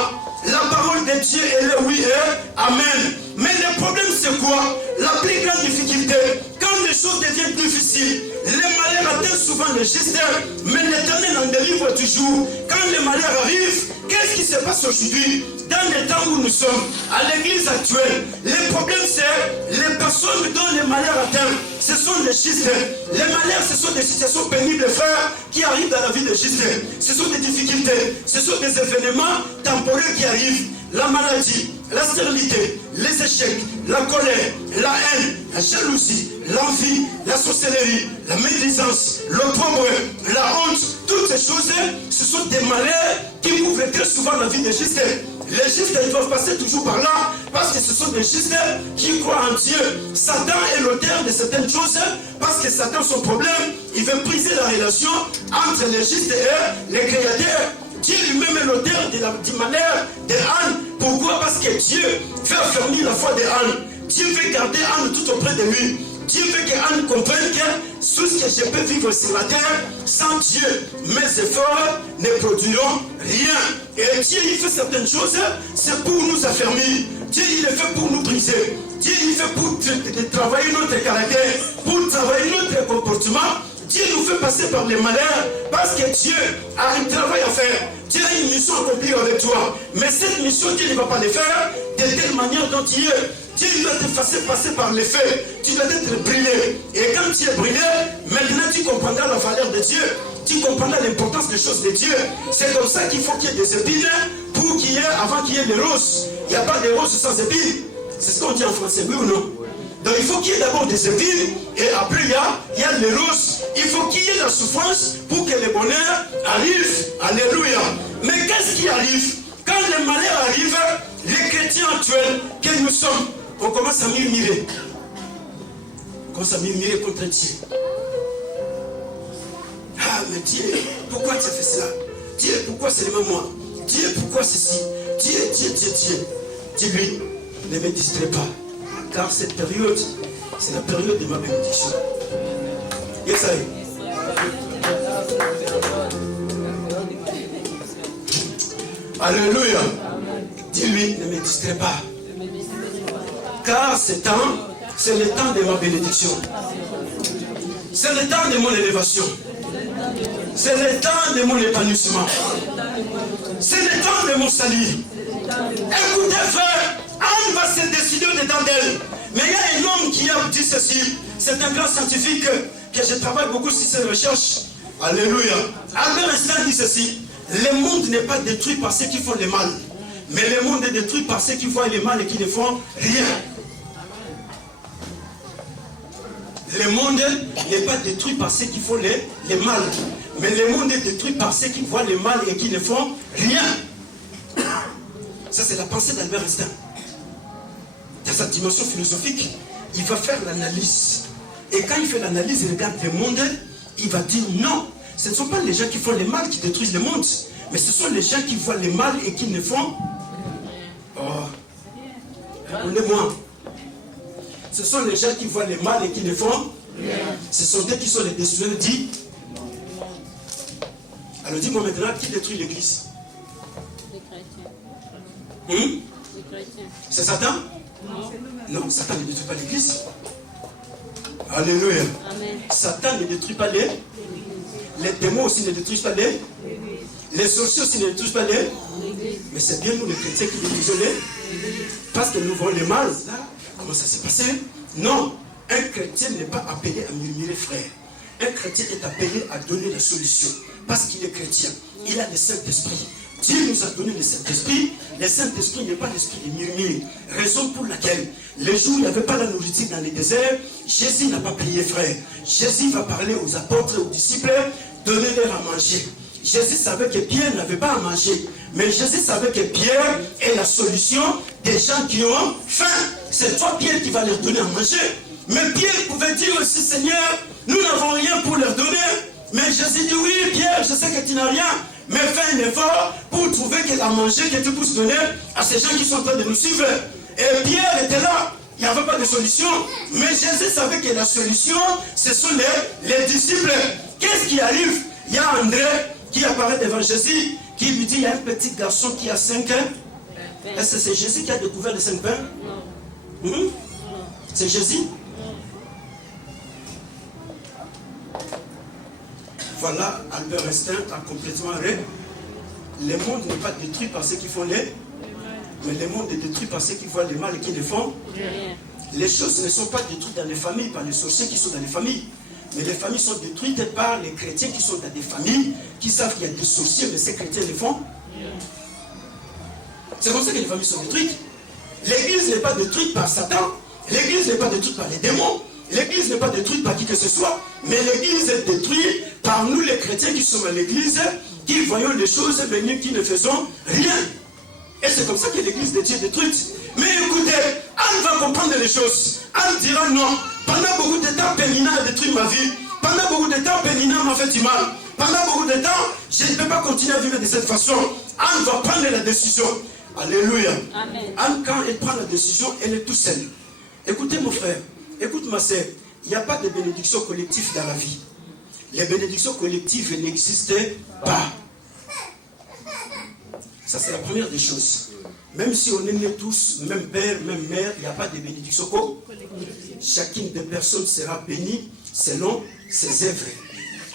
La parole de Dieu, elle est oui et amen. Mais le problème, c'est quoi? La plus grande difficulté, quand les choses deviennent difficiles, les malheurs atteignent souvent le juste, mais l'Éternel en délivre toujours. Quand les malheurs arrivent, qu'est-ce qui se passe aujourd'hui? Dans les temps où nous sommes, à l'église actuelle, le problème c'est les personnes dont les malheurs atteignent, ce sont les justes. Les malheurs, ce sont des situations pénibles, frères, qui arrivent dans la vie des justes. Ce sont des difficultés, ce sont des événements temporaires qui arrivent. La maladie, la stérilité, les échecs, la colère, la haine, la jalousie, l'envie, la sorcellerie, la médisance, l'opprobre, la honte, toutes ces choses, ce sont des malheurs qui couvrent très souvent la vie des justes. Les justes, ils doivent passer toujours par là, parce que ce sont des justes qui croient en Dieu. Satan est l'auteur de certaines choses, parce que Satan, son problème, il veut briser la relation entre les justes et les créateurs. Dieu lui-même est l'auteur du malheur de Anne. Pourquoi? Parce que Dieu veut affermir la foi de Anne. Dieu veut garder Anne tout auprès de lui. Dieu veut que Anne comprenne que tout ce que je peux vivre sur la terre, sans Dieu, mes efforts ne produiront rien. Et Dieu, il fait certaines choses, c'est pour nous affermir. Dieu, il le fait pour nous briser. Dieu, il fait pour travailler notre caractère, pour travailler notre comportement. Dieu nous fait passer par les malheurs parce que Dieu a un travail à faire. Dieu a une mission à accomplir avec toi. Mais cette mission, Dieu ne va pas le faire de telle manière dont tu es. Dieu doit te faire passer par les faits. Tu dois être brûlé. Et quand tu es brûlé, maintenant tu comprendras la valeur de Dieu. Tu comprendras l'importance des choses de Dieu. C'est comme ça qu'il faut qu'il y ait des épines pour qu'il y ait, avant qu'il y ait des roses. Il n'y a pas de roses sans épines. C'est ce qu'on dit en français, oui ou non? Donc il faut qu'il y ait d'abord des épines et après il y a les roses. Il faut qu'il y ait la souffrance pour que le bonheur arrive. Alléluia. Mais qu'est-ce qui arrive? Quand le malheur arrive, les chrétiens actuels que nous sommes, on commence à murmurer. On commence à murmurer contre Dieu. Ah mais Dieu, pourquoi tu as fait cela? Dieu, pourquoi seulement moi? Dieu, pourquoi ceci? Dieu. Dis-lui, ne me distrais pas. Car cette période, c'est la période de ma bénédiction. Yes, Alléluia. Dis-lui, ne me distrais pas. Car ce temps, c'est le temps de ma bénédiction. C'est le temps de mon élévation. C'est le temps de mon épanouissement. C'est le temps de mon salut. Écoutez, frère, Anne va se décider dedans d'elle. Mais il y a un homme qui a dit ceci. C'est un grand scientifique que je travaille beaucoup sur ses recherches. Alléluia. Albert Einstein dit ceci. Le monde n'est pas détruit par ceux qui font le mal. Mais le monde est détruit par ceux qui voient le mal et qui ne font rien. Le monde n'est pas détruit par ceux qui font le mal. Mais le monde est détruit par ceux qui voient le mal et qui ne font rien. Ça, c'est la pensée d'Albert Einstein. Dans sa dimension philosophique, il va faire l'analyse. Et quand il fait l'analyse, il regarde le monde, il va dire non, Ce ne sont pas les gens qui font le mal qui détruisent le monde, mais ce sont les gens qui voient le mal et qui ne font... Oh, répondez-moi. Ce sont les gens qui voient le mal et qui ne font... Ce sont eux qui sont les destructeurs, dit. Alors dis-moi maintenant, qui détruit l'église? Les chrétiens. Les chrétiens. C'est Satan? Non, Satan ne détruit pas l'église. Alléluia. Amen. Satan ne détruit pas les démons aussi ne détruisent pas les sorciers aussi ne détruisent pas les. Mais c'est bien nous les chrétiens qui détruisons les. Parce que nous voyons le mal. Là, comment ça s'est passé? Non, un chrétien n'est pas appelé à murmurer, frère. Un chrétien est appelé à donner la solution. Parce qu'il est chrétien. Il a le Saint-Esprit. Dieu nous a donné le Saint-Esprit. Le Saint-Esprit n'est pas l'esprit de murmure. Raison pour laquelle, les jours où il n'y avait pas la nourriture dans les déserts, Jésus n'a pas prié, frère. Jésus va parler aux apôtres et aux disciples, donnez-leur à manger. Jésus savait que Pierre n'avait pas à manger. Mais Jésus savait que Pierre est la solution des gens qui ont faim. C'est toi, Pierre, qui va leur donner à manger. Mais Pierre pouvait dire aussi, Seigneur, nous n'avons rien pour leur donner. Mais Jésus dit, oui, Pierre, je sais que tu n'as rien. Mais fais un effort pour trouver quelque chose à manger que tu puisses donner à ces gens qui sont en train de nous suivre. Et Pierre était là. Il n'y avait pas de solution. Mais Jésus savait que la solution, ce sont les disciples. Qu'est-ce qui arrive? Il y a André qui apparaît devant Jésus, qui lui dit, il y a un petit garçon qui a 5 ans. Est-ce que c'est Jésus qui a découvert les 5 pains? Non. C'est Jésus? Voilà, Albert Einstein a complètement arrêté. Le monde n'est pas détruit par ceux qui font les... Mais le monde est détruit par ceux qui voient le mal et qui le font. Les choses ne sont pas détruites dans les familles par les sorciers qui sont dans les familles. Mais les familles sont détruites par les chrétiens qui sont dans des familles, qui savent qu'il y a des sorciers, mais ces chrétiens les font. C'est comme ça que les familles sont détruites. L'église n'est pas détruite par Satan. L'église n'est pas détruite par les démons. L'église n'est pas détruite par qui que ce soit. Mais l'église est détruite par nous les chrétiens qui sommes à l'église, qui voyons les choses venir, qui ne faisons rien. Et c'est comme ça que l'église de Dieu est détruite. Mais écoutez, Anne va comprendre les choses. Anne dira non. Pendant beaucoup de temps, Pénina a détruit ma vie. Pendant beaucoup de temps, Pénina m'a fait du mal. Pendant beaucoup de temps, je ne peux pas continuer à vivre de cette façon. Anne va prendre la décision. Alléluia. Amen. Anne, quand elle prend la décision, elle est toute seule. Écoutez mon frère, écoute ma sœur, il n'y a pas de bénédiction collective dans la vie. Les bénédictions collectives n'existent pas. Ça, c'est la première des choses. Même si on est nés tous, même père, même mère, il n'y a pas de bénédiction collective. Chacune des personnes sera bénie selon ses œuvres.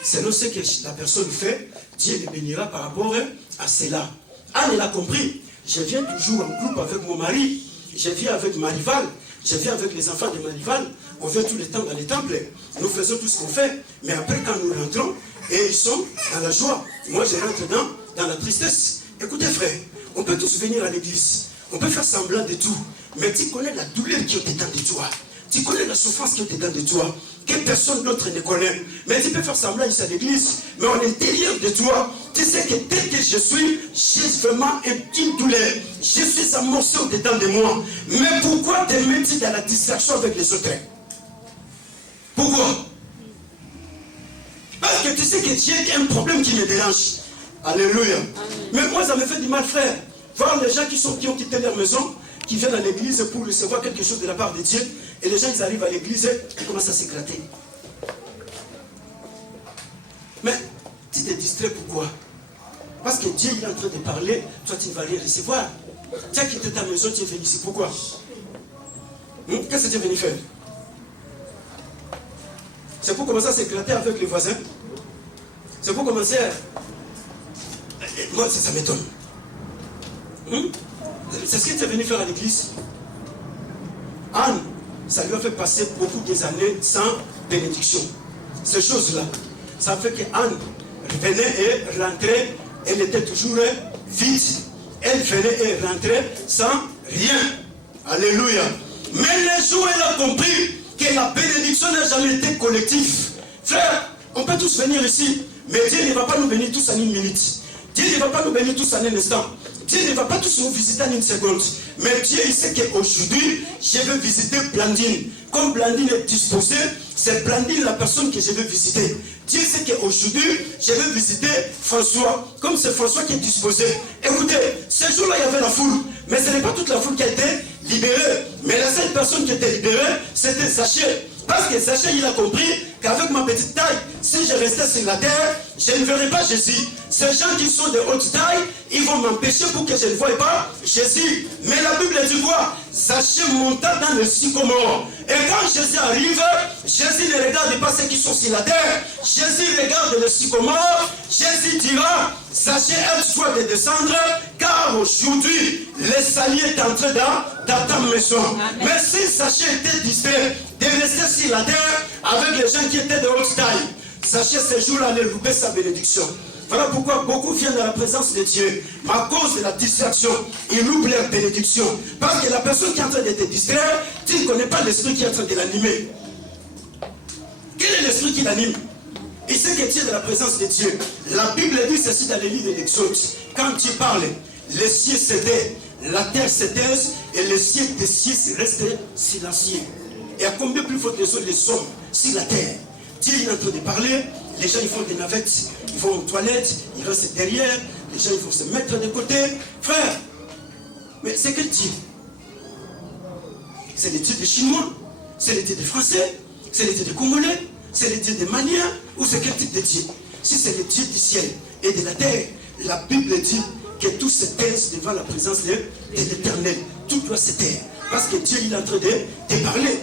Selon ce que la personne fait, Dieu le bénira par rapport à cela. Anne, elle a compris. Je viens toujours en groupe avec mon mari. Je viens avec ma rivale. Je viens avec les enfants de ma rivale. On vient tout le temps dans les temples. Nous faisons tout ce qu'on fait. Mais après, quand nous rentrons, et ils sont dans la joie. Moi, je rentre dans la tristesse. Écoutez, frère, on peut tous venir à l'église. On peut faire semblant de tout. Mais tu connais la douleur qui est dedans de toi. Tu connais la souffrance qui est dedans de toi. Que personne d'autre ne connaît. Mais tu peux faire semblant ici à l'église. Mais en l'intérieur de toi, tu sais que dès que je suis, j'ai vraiment une douleur. Je suis amorcé au-dedans de moi. Mais pourquoi te mettre dans la distraction avec les autres? Pourquoi? Parce que tu sais que j'ai un problème qui me dérange. Alléluia. Amen. Mais moi, ça me fait du mal, frère. Voir les gens qui ont quitté leur maison, qui viennent à l'église pour recevoir quelque chose de la part de Dieu. Et les gens, ils arrivent à l'église, ils commencent à s'éclater. Mais tu te distrais pourquoi? Parce que Dieu il est en train de parler, toi tu ne vas rien recevoir. Tu as quitté ta maison, tu es venu ici. Pourquoi? Qu'est-ce que tu es venu faire? C'est pour commencer à s'éclater avec les voisins. C'est pour commencer à... Moi, ça m'étonne. C'est ce que tu es venu faire à l'église. Anne, ça lui a fait passer beaucoup des années sans bénédiction. Ces choses-là, ça fait que Anne venait et rentrait, elle était toujours vide. Elle venait et rentrait sans rien. Alléluia. Mais les jours, elle a compris que la bénédiction n'a jamais été collective. Frère, on peut tous venir ici, mais Dieu ne va pas nous bénir tous en une minute. Dieu ne va pas nous bénir tous en un instant. Dieu ne va pas tous nous visiter en une seconde. Mais Dieu, il sait qu'aujourd'hui, je vais visiter Blandine. Comme Blandine est disposée, c'est Blandine la personne que je vais visiter. Dieu sait qu'aujourd'hui, je vais visiter François, comme c'est François qui est disposé. Écoutez, ce jour-là, il y avait la foule, mais ce n'est pas toute la foule qui a été libérée. Mais la seule personne qui était libérée, c'était Zachée. Parce que Zachée, il a compris qu'avec ma petite taille, si je restais sur la terre, je ne verrais pas Jésus. Ces gens qui sont de haute taille, ils vont m'empêcher pour que je ne voie pas Jésus. Mais la Bible dit quoi? Zachée monta dans le sycomore. Et quand Jésus arrive, Jésus ne regarde pas ceux qui sont sur la terre. Jésus regarde le sycomore. Jésus dira, Zachée, aide-toi de descendre, car aujourd'hui, le salut est entré dans ta maison. Amen. Mais si Zachée était distrait de rester sur la terre avec les gens qui étaient de haute taille, Zachée ce jour-là allait louper sa bénédiction. Voilà pourquoi beaucoup viennent dans la présence de Dieu. Mais à cause de la distraction, ils loupent leur bénédiction. Parce que la personne qui est en train d'être distraite, tu ne connais pas l'esprit qui est en train de l'animer. Quel est l'esprit qui l'anime? Il sait que tu es dans la présence de Dieu. La Bible dit ceci dans les livres de l'Exode. Quand tu parles, les cieux cédaient, la terre cédait et les cieux des cieux restaient silencieux. Et à combien plus fortes les autres les sommes sur la terre? Dieu est en train de parler, les gens ils font des navettes, ils vont aux toilettes, ils restent derrière, les gens ils vont se mettre de côté. Frère, mais c'est quel Dieu? C'est le Dieu des Chinois, c'est le Dieu des Français, c'est le Dieu des Congolais, c'est le Dieu des Maliens, ou c'est quel type de Dieu? Si c'est le Dieu du ciel et de la terre, la Bible dit que tout se taise devant la présence de l'Éternel. Tout doit se taire, parce que Dieu il est en train de parler.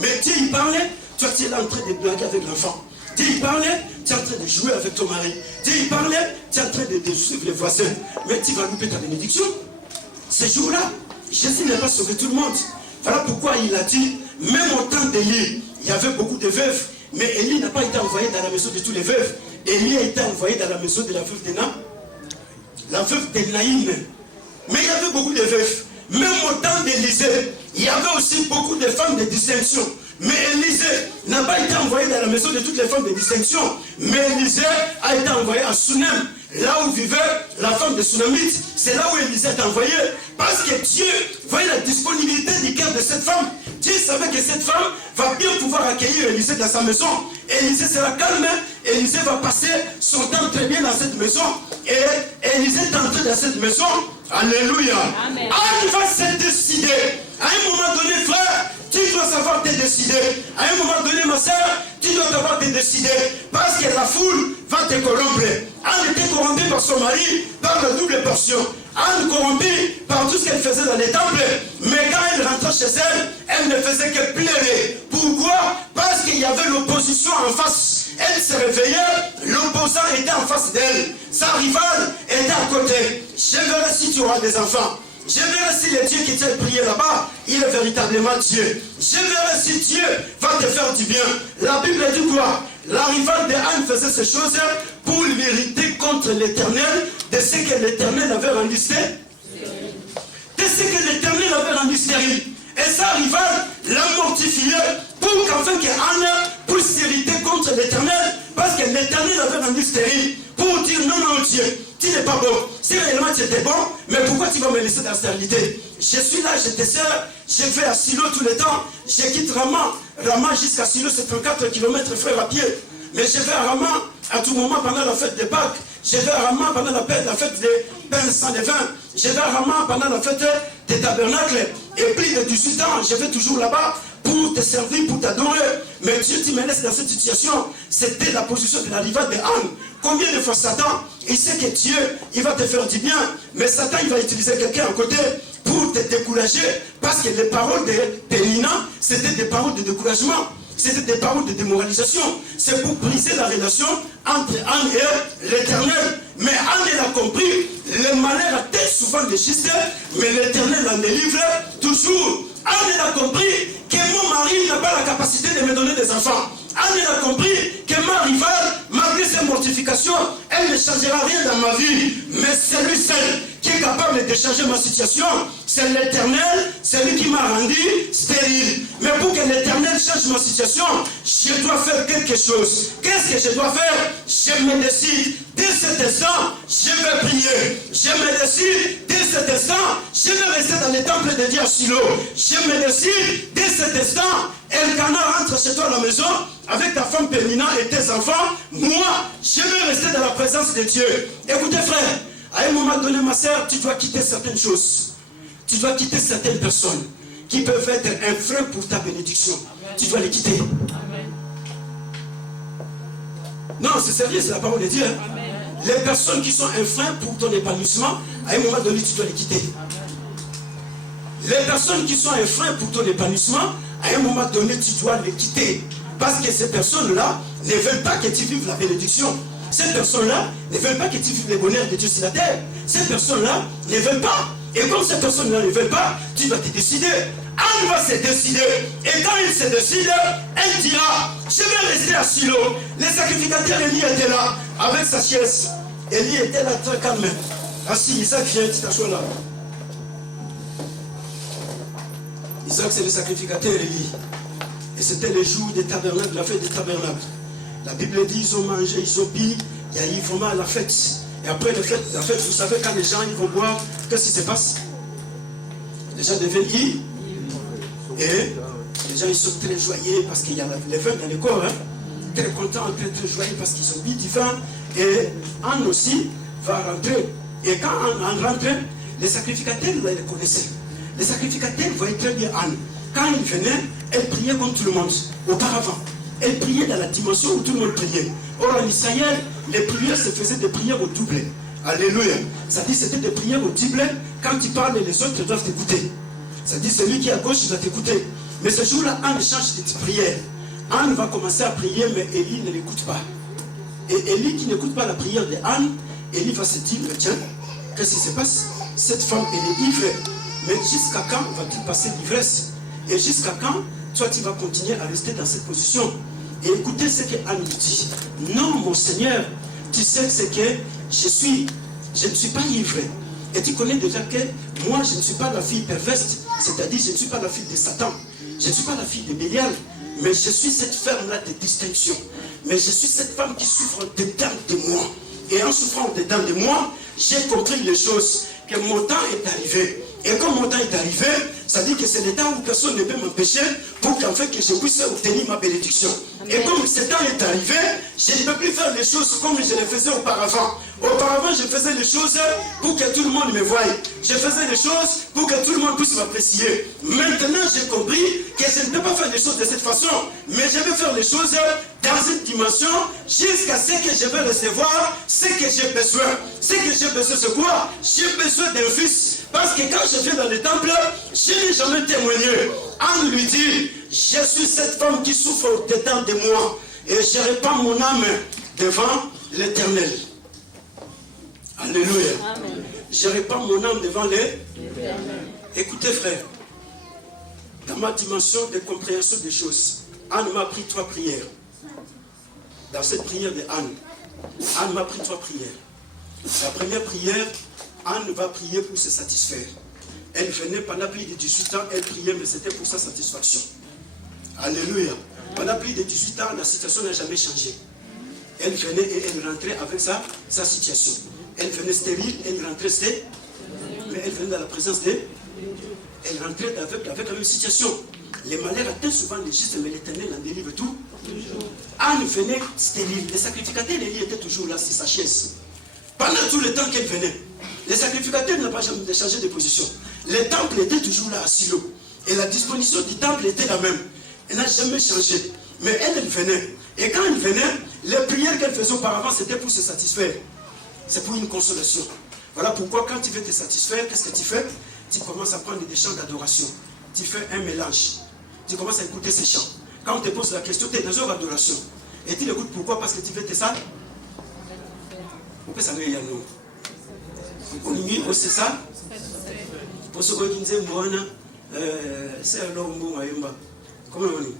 Mais Dieu il parlait, toi tu es là en train de blaguer avec l'enfant. Dieu il parlait, tu es en train de jouer avec ton mari. Dieu il parlait, tu es en train de suivre les voisins. Mais tu vas louper ta bénédiction. Ce jour-là, Jésus n'a pas sauvé tout le monde. Voilà pourquoi il a dit, même au temps d'Élie, il y avait beaucoup de veuves. Mais Élie n'a pas été envoyé dans la maison de tous les veuves. Élie a été envoyé dans la maison de la veuve de la veuve de Naïm. Mais il y avait beaucoup de veuves. Même au temps d'Élisée, il y avait aussi beaucoup de femmes de distinction. Mais Élisée n'a pas été envoyé dans la maison de toutes les femmes de distinction. Mais Élisée a été envoyé à Sunem, là où vivait la femme de Sunamite. C'est là où Élisée est envoyé. Parce que Dieu voyait la disponibilité du cœur de cette femme. Dieu savait que cette femme va bien pouvoir accueillir Élisée dans sa maison. Élisée sera calme. Élisée va passer son temps très bien dans cette maison. Et Élisée est entré dans cette maison. Alléluia. Amen. Il va se décider. À un moment donné, frère, tu dois savoir te décider. À un moment donné, ma soeur, tu dois savoir te décider. Parce que la foule va te corrompre. Anne était corrompue par son mari, par la double portion. Anne corrompue par tout ce qu'elle faisait dans les temples. Mais quand elle rentrait chez elle, elle ne faisait que pleurer. Pourquoi? Parce qu'il y avait l'opposition en face. Elle se réveillait, l'opposant était en face d'elle. Sa rivale était à côté. Je verrai si tu auras des enfants. Je verrai si le Dieu qui t'a prié là-bas, il est véritablement Dieu. Je verrai si Dieu va te faire du bien. La Bible dit quoi? La rivale de Anne faisait ces choses pour l'irriter contre l'Éternel, de ce que l'Éternel avait rendu stérile. De ce que l'Éternel avait rendu stérile. Et sa rivale l'a mortifié pour qu'enfin que Anne puisse s'irriter contre l'Éternel, parce que l'Éternel avait rendu stérile, pour dire non, Dieu, tu n'es pas bon. Si réellement tu étais bon, mais pourquoi tu vas me laisser dans la stérilité? Je suis là, je te sers, je vais à Silo tout le temps, je quitte Rama. Rama jusqu'à Silo, c'est 34 km, frère, à pied. Mais je vais à Rama à tout moment pendant la fête de Pâques. Je vais à Rama pendant la fête des pains sans levain. Je vais à Rama pendant la fête des tabernacles. Et plus de 18 ans, je vais toujours là-bas pour te servir, pour t'adorer. Mais Dieu, tu me laisses dans cette situation. C'était la position de la rivale de Anne. Combien de fois Satan, il sait que Dieu, il va te faire du bien. Mais Satan, il va utiliser quelqu'un à côté pour te décourager. Parce que les paroles de Pénina, c'était des paroles de découragement. C'était des paroles de démoralisation. C'est pour briser la relation entre Anne et l'Éternel. Mais Anne, elle a compris, le malheur atteint souvent les justes, mais l'Éternel en délivre toujours. Anne, elle a compris que mon mari n'a pas la capacité de me donner des enfants. Anne, elle a compris que ma rivale, malgré ses mortifications, elle ne changera rien dans ma vie. Mais celui seul qui est capable de changer ma situation, c'est l'Éternel, c'est lui qui m'a rendu stérile. Mais pour que l'Éternel change ma situation, je dois faire quelque chose. Qu'est-ce que je dois faire? Je me décide. Dès cet instant, je vais prier. Je me décide. Dès cet instant, je vais rester dans les temples de Dieu à Silo. Je me décide. Dès cet instant, Elkanah rentre chez toi à la maison, avec ta femme Pénina et tes enfants, moi, je vais rester dans la présence de Dieu. Écoutez frère, à un moment donné, ma soeur, tu dois quitter certaines choses. Tu dois quitter certaines personnes qui peuvent être un frein pour ta bénédiction. Amen. Tu dois les quitter. Amen. Non, c'est sérieux, c'est la parole de Dieu. Amen. Les personnes qui sont un frein pour ton épanouissement, à un moment donné, tu dois les quitter. Amen. Les personnes qui sont un frein pour ton épanouissement, à un moment donné, tu dois les quitter. Parce que ces personnes-là ne veulent pas que tu vives la bénédiction. Ces personnes-là ne veulent pas que tu vives le bonheur de Dieu sur la terre. Ces personnes-là ne veulent pas. Et comme ces personnes-là ne veulent pas, tu dois te décider. Anne va se décider. Et quand il se décide, elle dira, je vais rester à Silo. Les sacrificateurs, Élie était là, avec sa chaise. Élie était là très calme. Assis, Isaac vient, tu t'assois là. Isaac, c'est le sacrificateur Élie. Et c'était le jour des tabernacles, la fête des tabernacles. La Bible dit, ils ont mangé, ils ont bu, il y a eu vraiment la fête. Et après la fête, vous savez, quand les gens ils vont boire, qu'est-ce qui se passe? Les gens deviennent ivres. Et les gens ils sont très joyeux parce qu'il y a le vin dans le corps. Hein? Très contents, très joyeux parce qu'ils ont bu du vin. Et Anne aussi va rentrer. Et quand Anne rentre, les sacrificateurs, ils les connaissaient. Les sacrificateurs voyaient très bien Anne. Quand il venait, elle priait comme tout le monde. Auparavant, elle priait dans la dimension où tout le monde priait. Or, en Israël, les prières se faisaient des prières au double. Alléluia. Ça dit c'était des prières au double. Quand tu parles, les autres doivent t'écouter. Ça dit celui qui est à gauche, il doit t'écouter. Mais ce jour-là, Anne change de prière. Anne va commencer à prier, mais Élie ne l'écoute pas. Et Élie qui n'écoute pas la prière de Anne, Élie va se dire, mais tiens, qu'est-ce qui se passe? Cette femme, elle est ivre. Mais jusqu'à quand va-t-il passer l'ivresse? Et jusqu'à quand, toi, tu vas continuer à rester dans cette position? Et écoutez ce que Anne lui dit. Non, mon Seigneur, tu sais ce que je ne suis pas ivre. Et tu connais déjà que moi, je ne suis pas la fille perverse. C'est-à-dire, je ne suis pas la fille de Satan. Je ne suis pas la fille de Bélial. Mais je suis cette femme-là de distinction. Mais je suis cette femme qui souffre dedans de moi. Et en souffrant dedans de moi, j'ai compris les choses. Que mon temps est arrivé. Et comme mon temps est arrivé, ça dit que c'est le temps où personne ne peut m'empêcher pour qu'en fait que je puisse obtenir ma bénédiction. Amen. Et comme ce temps est arrivé, je ne peux plus faire les choses comme je les faisais auparavant. Auparavant, je faisais les choses pour que tout le monde me voie. Je faisais les choses pour que tout le monde puisse m'apprécier. Maintenant, j'ai compris que je ne peux pas faire les choses de cette façon, mais je vais faire les choses dans une dimension jusqu'à ce que je vais recevoir ce que j'ai besoin. Ce que j'ai besoin, c'est quoi? J'ai besoin d'un fils. Parce que quand je viens dans le temple, je n'ai jamais témoigné. Anne lui dit, je suis cette femme qui souffre dedans de moi et je répands mon âme devant l'Éternel. Alléluia. Amen. Je répands mon âme devant l'Éternel. Écoutez frère, dans ma dimension de compréhension des choses, Anne m'a appris 3 prières. Dans cette prière de Anne m'a appris 3 prières. La première prière, Anne va prier pour se satisfaire. Elle venait pendant plus de 18 ans, elle priait, mais c'était pour sa satisfaction. Alléluia. Pendant plus de 18 ans, la situation n'a jamais changé. Elle venait et elle rentrait avec sa situation. Elle venait stérile, elle rentrait stérile, mais elle venait dans la présence de... Elle rentrait avec la même situation. Les malheurs atteignent souvent les justes, mais l'Éternel en délivre tout. Anne venait stérile. Les sacrificateurs d'Élie étaient toujours là sur sa chaise. Pendant tout le temps qu'elle venait, les sacrificateurs n'ont pas jamais changé de position. Le temple était toujours là à Silo. Et la disposition du temple était la même. Elle n'a jamais changé. Mais elle venait. Et quand elle venait, les prières qu'elle faisait auparavant, c'était pour se satisfaire. C'est pour une consolation. Voilà pourquoi quand tu veux te satisfaire, qu'est-ce que tu fais? Tu commences à prendre des chants d'adoration. Tu fais un mélange. Tu commences à écouter ces chants. Quand on te pose la question, tu es dans une adoration. Et tu l'écoutes pourquoi? Parce que tu veux te ça. On peut savoir il y a nous. On sait ça. Pour ceux qui disent c'est un homme comment on dit?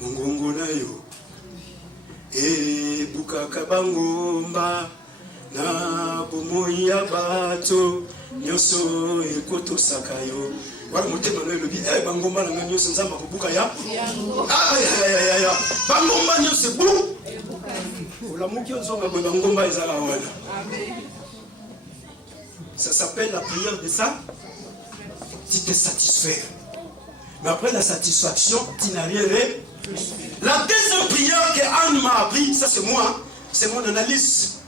Mongongo na yo. E bukaka bangomba na bomoya bato nyoso ekoto sakayo. Wala motema no elobi bangomba na nyoso nzamba kobuka ya. Ya. Bangomba nyoso bu. La muki ozonga ko bangomba ezala wana. Amen. Ça s'appelle la prière de ça. Tu te satisfais. Mais après la satisfaction, tu n'as rien La deuxième prière que Anne m'a appris, ça c'est moi, c'est mon analyse.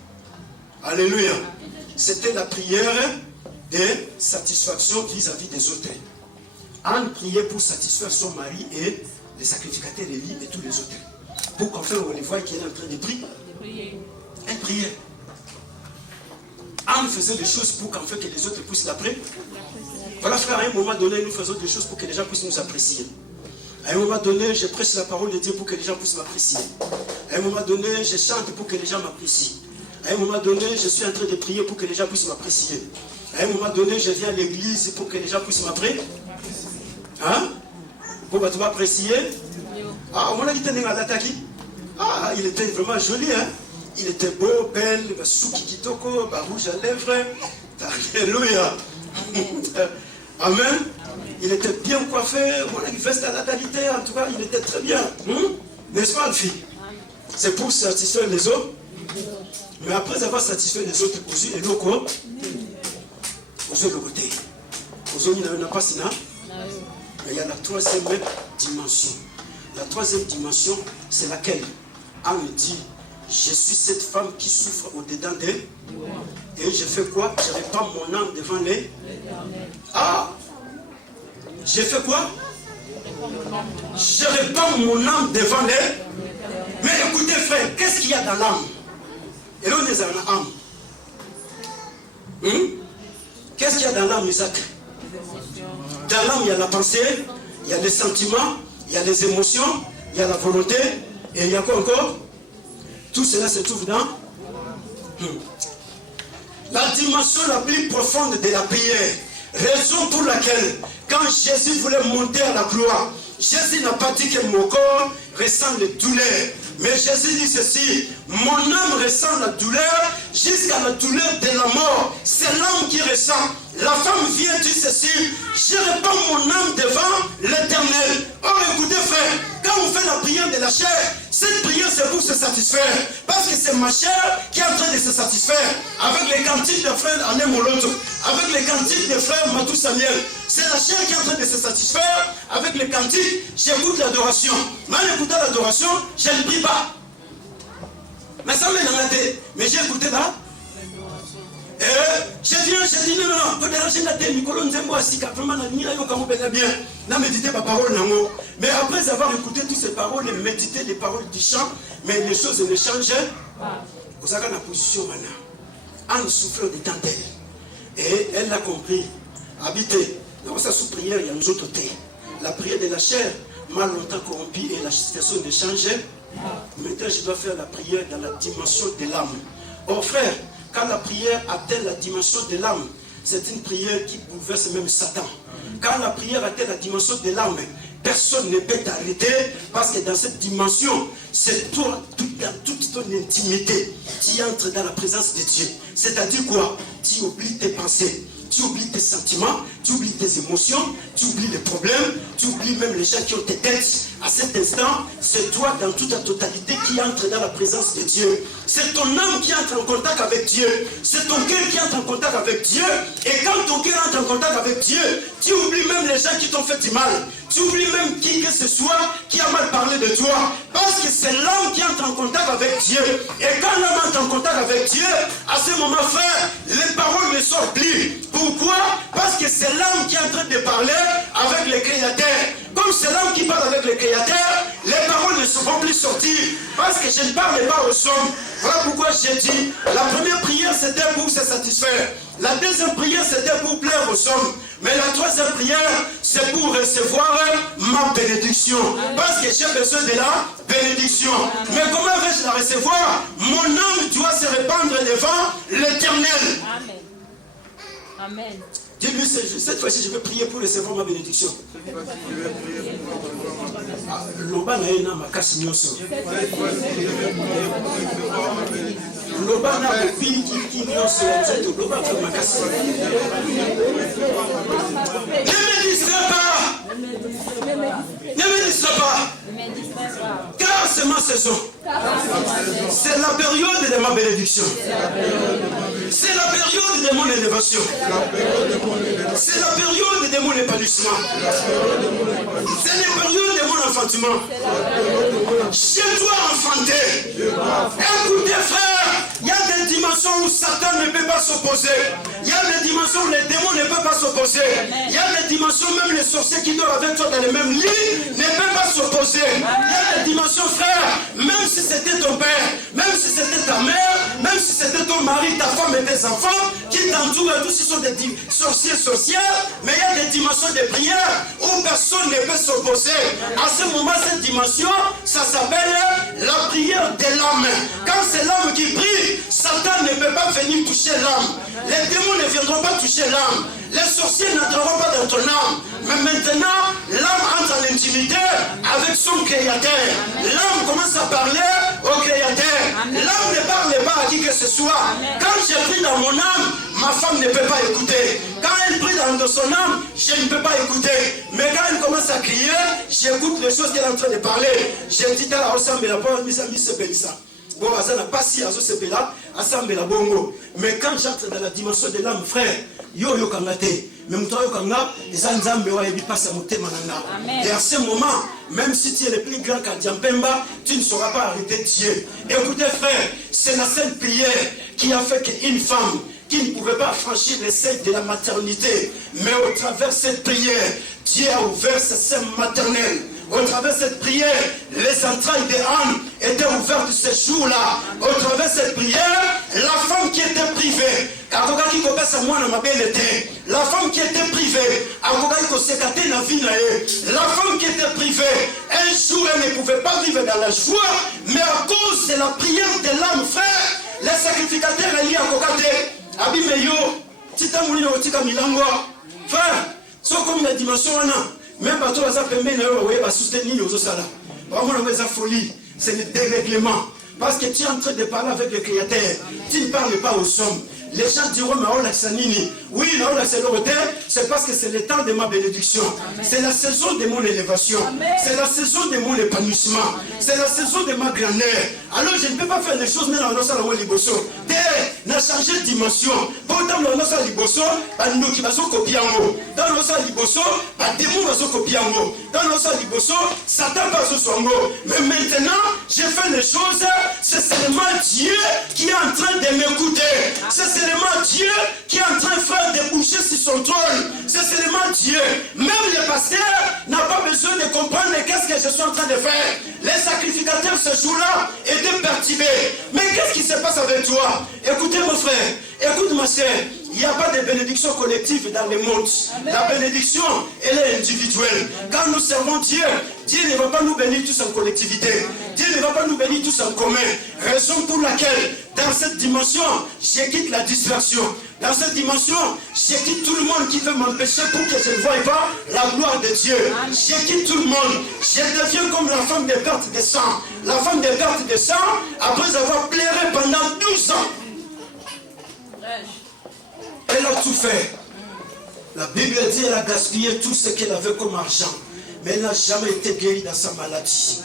Alléluia. C'était la prière de satisfaction vis-à-vis des autres. Anne priait pour satisfaire son mari et les sacrificateurs de vie et tous les autres. Pour qu'enfin on les voit qu'elle est en train de prier. Elle priait. Anne faisait des choses pour qu'enfin que les autres puissent l'apprécier. Voilà frère, à un moment donné, nous faisons des choses pour que les gens puissent nous apprécier. À un moment donné, je prêche la parole de Dieu pour que les gens puissent m'apprécier. À un moment donné, je chante pour que les gens m'apprécient. À un moment donné, je suis en train de prier pour que les gens puissent m'apprécier. À un moment donné, je viens à l'église pour que les gens puissent m'apprécier. Hein? Pour que tu m'apprécies. Ah, on a dit ah, il était vraiment joli, hein? Il était beau, belle, souki kitoko, rouge à lèvres. Alléluia. Amen. Il était bien coiffé, on a dit veste à la qualité, en tout cas, il était très bien. N'est-ce pas, fille? C'est pour satisfaire les autres. Mais après avoir satisfait les autres, aussi, et l'autre, aux autres côté. Aux autres, il n'y en a pas sinon. Mais il y a la troisième dimension. La troisième dimension, c'est laquelle? Anne me dit, je suis cette femme qui souffre au-dedans d'elle. Et je fais quoi? Je répands mon âme devant les. Ah! J'ai fait quoi? Je répands mon âme devant les. Mais écoutez frère, qu'est-ce qu'il y a dans l'âme? Et là on est dans l'âme. Qu'est-ce qu'il y a dans l'âme, Isaac? Dans l'âme, il y a la pensée, il y a les sentiments, il y a les émotions, il y a la volonté, et il y a quoi encore? Tout cela se trouve dans la dimension la plus profonde de la prière. Raison pour laquelle, quand Jésus voulait monter à la gloire, Jésus n'a pas dit que mon corps ressent les douleurs. Mais Jésus dit ceci, mon âme ressent la douleur jusqu'à la douleur de la mort. C'est l'âme qui ressent. La femme vient dire ceci, je répands mon âme devant l'Éternel. Oh écoutez frère, quand on fait la prière de la chair, cette prière c'est pour se satisfaire. Parce que c'est ma chair qui est en train de se satisfaire. Avec les cantiques de frère Alain Moloto, avec les cantiques de frère Matou Samuel. C'est la chair qui est en train de se satisfaire. Avec les cantiques, j'écoute l'adoration. Mais en écoutant l'adoration, je ne prie pas. Mais ça m'est dans la tête. Mais j'ai écouté là. Je dis non, méditer ma parole, non. Mais après avoir écouté toutes ces paroles et méditer les paroles du chant, mais les choses ne changent pas. Vous avez la position maintenant. Anne souffrait de temps d'elle. Et elle l'a compris. Habiter. Dans sa sous-prière, il y a nous autres thés. La prière de la chair, mal longtemps corrompue et la situation de changer. Maintenant, je dois faire la prière dans la dimension de l'âme. Oh frère, quand la prière atteint la dimension de l'âme, c'est une prière qui bouleverse même Satan. Quand la prière atteint la dimension de l'âme, personne ne peut t'arrêter parce que dans cette dimension, c'est toi, toute ton intimité, tu entres dans la présence de Dieu. C'est-à-dire quoi? Tu oublies tes pensées. Tu oublies tes sentiments, tu oublies tes émotions, tu oublies les problèmes, tu oublies même les gens qui ont tes têtes. À cet instant, c'est toi dans toute ta totalité qui entre dans la présence de Dieu. C'est ton âme qui entre en contact avec Dieu. C'est ton cœur qui entre en contact avec Dieu. Et quand ton cœur entre en contact avec Dieu, tu oublies même les gens qui t'ont fait du mal. Tu oublies même qui que ce soit qui a mal parlé de toi. Parce que c'est l'âme qui entre en contact avec Dieu. Et quand l'âme entre en contact avec Dieu, à ce moment, frère, les paroles ne sortent plus. Pourquoi? Parce que c'est l'âme qui est en train de parler avec le Créateur. Comme c'est l'âme qui parle avec le Créateur, les paroles ne seront plus sorties. Parce que je ne parle pas aux hommes. Voilà pourquoi j'ai dit, la première prière c'était pour se satisfaire. La deuxième prière c'était pour plaire aux hommes. Mais la troisième prière c'est pour recevoir ma bénédiction. Parce que j'ai besoin de la bénédiction. Mais comment vais-je la recevoir? Mon âme doit se répandre devant l'Éternel. Amen. Amen. Dis-lui, cette fois-ci, je vais prier pour recevoir ma bénédiction. Loba na ena makasi nyonso. Loba na kopili ki nyonso ya nzoto. Loba fa makasi. Ne me distrais pas. Ne me distrais pas. Car c'est ma saison. C'est la période de ma bénédiction. C'est la période de mon élévation. C'est la période de mon épanouissement. C'est la période de mon enfant. l'enfantement. Je dois enfanter. Écoutez frère, il y a des dimensions où Satan ne peut pas s'opposer. Il y a des dimensions où les démons ne peuvent pas s'opposer. Il y a des dimensions, même les sorciers qui dorment avec toi dans le même lit ne peuvent pas s'opposer. Il y a des dimensions frère, même si c'était ton père, même si c'était ta mère, même si c'était ton mari, ta femme et tes enfants qui t'entourent, tous ils sont des sorciers, sorcières, mais il y a des dimensions de prière où personne ne peut s'opposer. À ce moment, cette dimension, ça s'appelle la prière de l'âme. Quand c'est l'âme qui prie, Satan ne peut pas venir toucher l'âme. Les démons ne viendront pas toucher l'âme. Les sorciers n'entreront pas dans ton âme. Mais maintenant, l'âme entre en intimité avec son créateur. L'âme commence à parler au créateur. L'âme ne parle pas à qui que ce soit. Quand j'ai pris dans mon âme, ma femme ne peut pas écouter. Quand elle prie dans son âme, je ne peux pas écouter. Mais quand elle commence à crier, j'écoute les choses qu'elle est en train de parler. J'ai dit à la ressemble la parole, mais se ça. Bon, ça n'a pas si à ce là, à ça la bongo. Mais quand j'entre dans la dimension de l'âme, frère, yo kangate, mais mon travail kanga, les anzambe wa ebi passe à mon thème mananga. Et à ce moment, même si tu es le plus grand qu'Adiampemba, tu ne sauras pas arrêter Dieu. Écoutez, frère, c'est la seule prière qui a fait qu'une femme qui ne pouvait pas franchir les seuils de la maternité, mais au travers de cette prière, Dieu a ouvert ses seins maternels. Au travers de cette prière, les entrailles de Anne étaient ouvertes ce jour-là. Au travers de cette prière, la femme qui était privée, la femme qui était privée, la femme qui était privée, un jour elle ne pouvait pas vivre dans la joie, mais à cause de la prière de l'âme, frère, les sacrificateurs allaient à Kokate, Abimeyo, Tita Moulino, Tika Milangwa, frère, sont comme la dimension même pas toi, ça permet de soutenir aux autres. C'est la folie, c'est le dérèglement. Parce que tu es en train de parler avec le Créateur, tu ne parles pas aux hommes. Les gens diront, oui, c'est parce que c'est le temps de ma bénédiction. C'est la saison de mon élévation. C'est la saison de mon épanouissement. C'est la saison de ma grandeur. Alors je ne peux pas faire les choses, mais dans le salon liboso. N'a changé de dimension. Pourtant, dans le salon liboso, nous qui va se copier en haut. Dans le salon liboso, les démons vont se copier en haut. Dans le salon liboso, Satan va se en haut. Mais maintenant, j'ai fait les choses, c'est seulement Dieu qui est en train de m'écouter. C'est seulement Dieu qui est en train, frère, de bouger sur son trône. C'est seulement Dieu. Même le pasteur n'a pas besoin de comprendre qu'est-ce que je suis en train de faire. Les sacrificateurs ce jour-là étaient perturbés. Mais qu'est-ce qui se passe avec toi? Écoutez mon frère, écoute ma soeur. Il n'y a pas de bénédiction collective dans le monde. La bénédiction, elle est individuelle. Quand nous servons Dieu, Dieu ne va pas nous bénir tous en collectivité. Dieu ne va pas nous bénir tous en commun. Raison pour laquelle, dans cette dimension, je quitte la dispersion. Dans cette dimension, je quitte tout le monde qui veut m'empêcher pour que je ne voie pas la gloire de Dieu. Je quitte tout le monde. Je deviens comme la femme de perte de sang. La femme de perte de sang, après avoir pleuré pendant 12 ans. Elle a tout fait. La Bible dit qu'elle a gaspillé tout ce qu'elle avait comme argent. Mais elle n'a jamais été guérie dans sa maladie.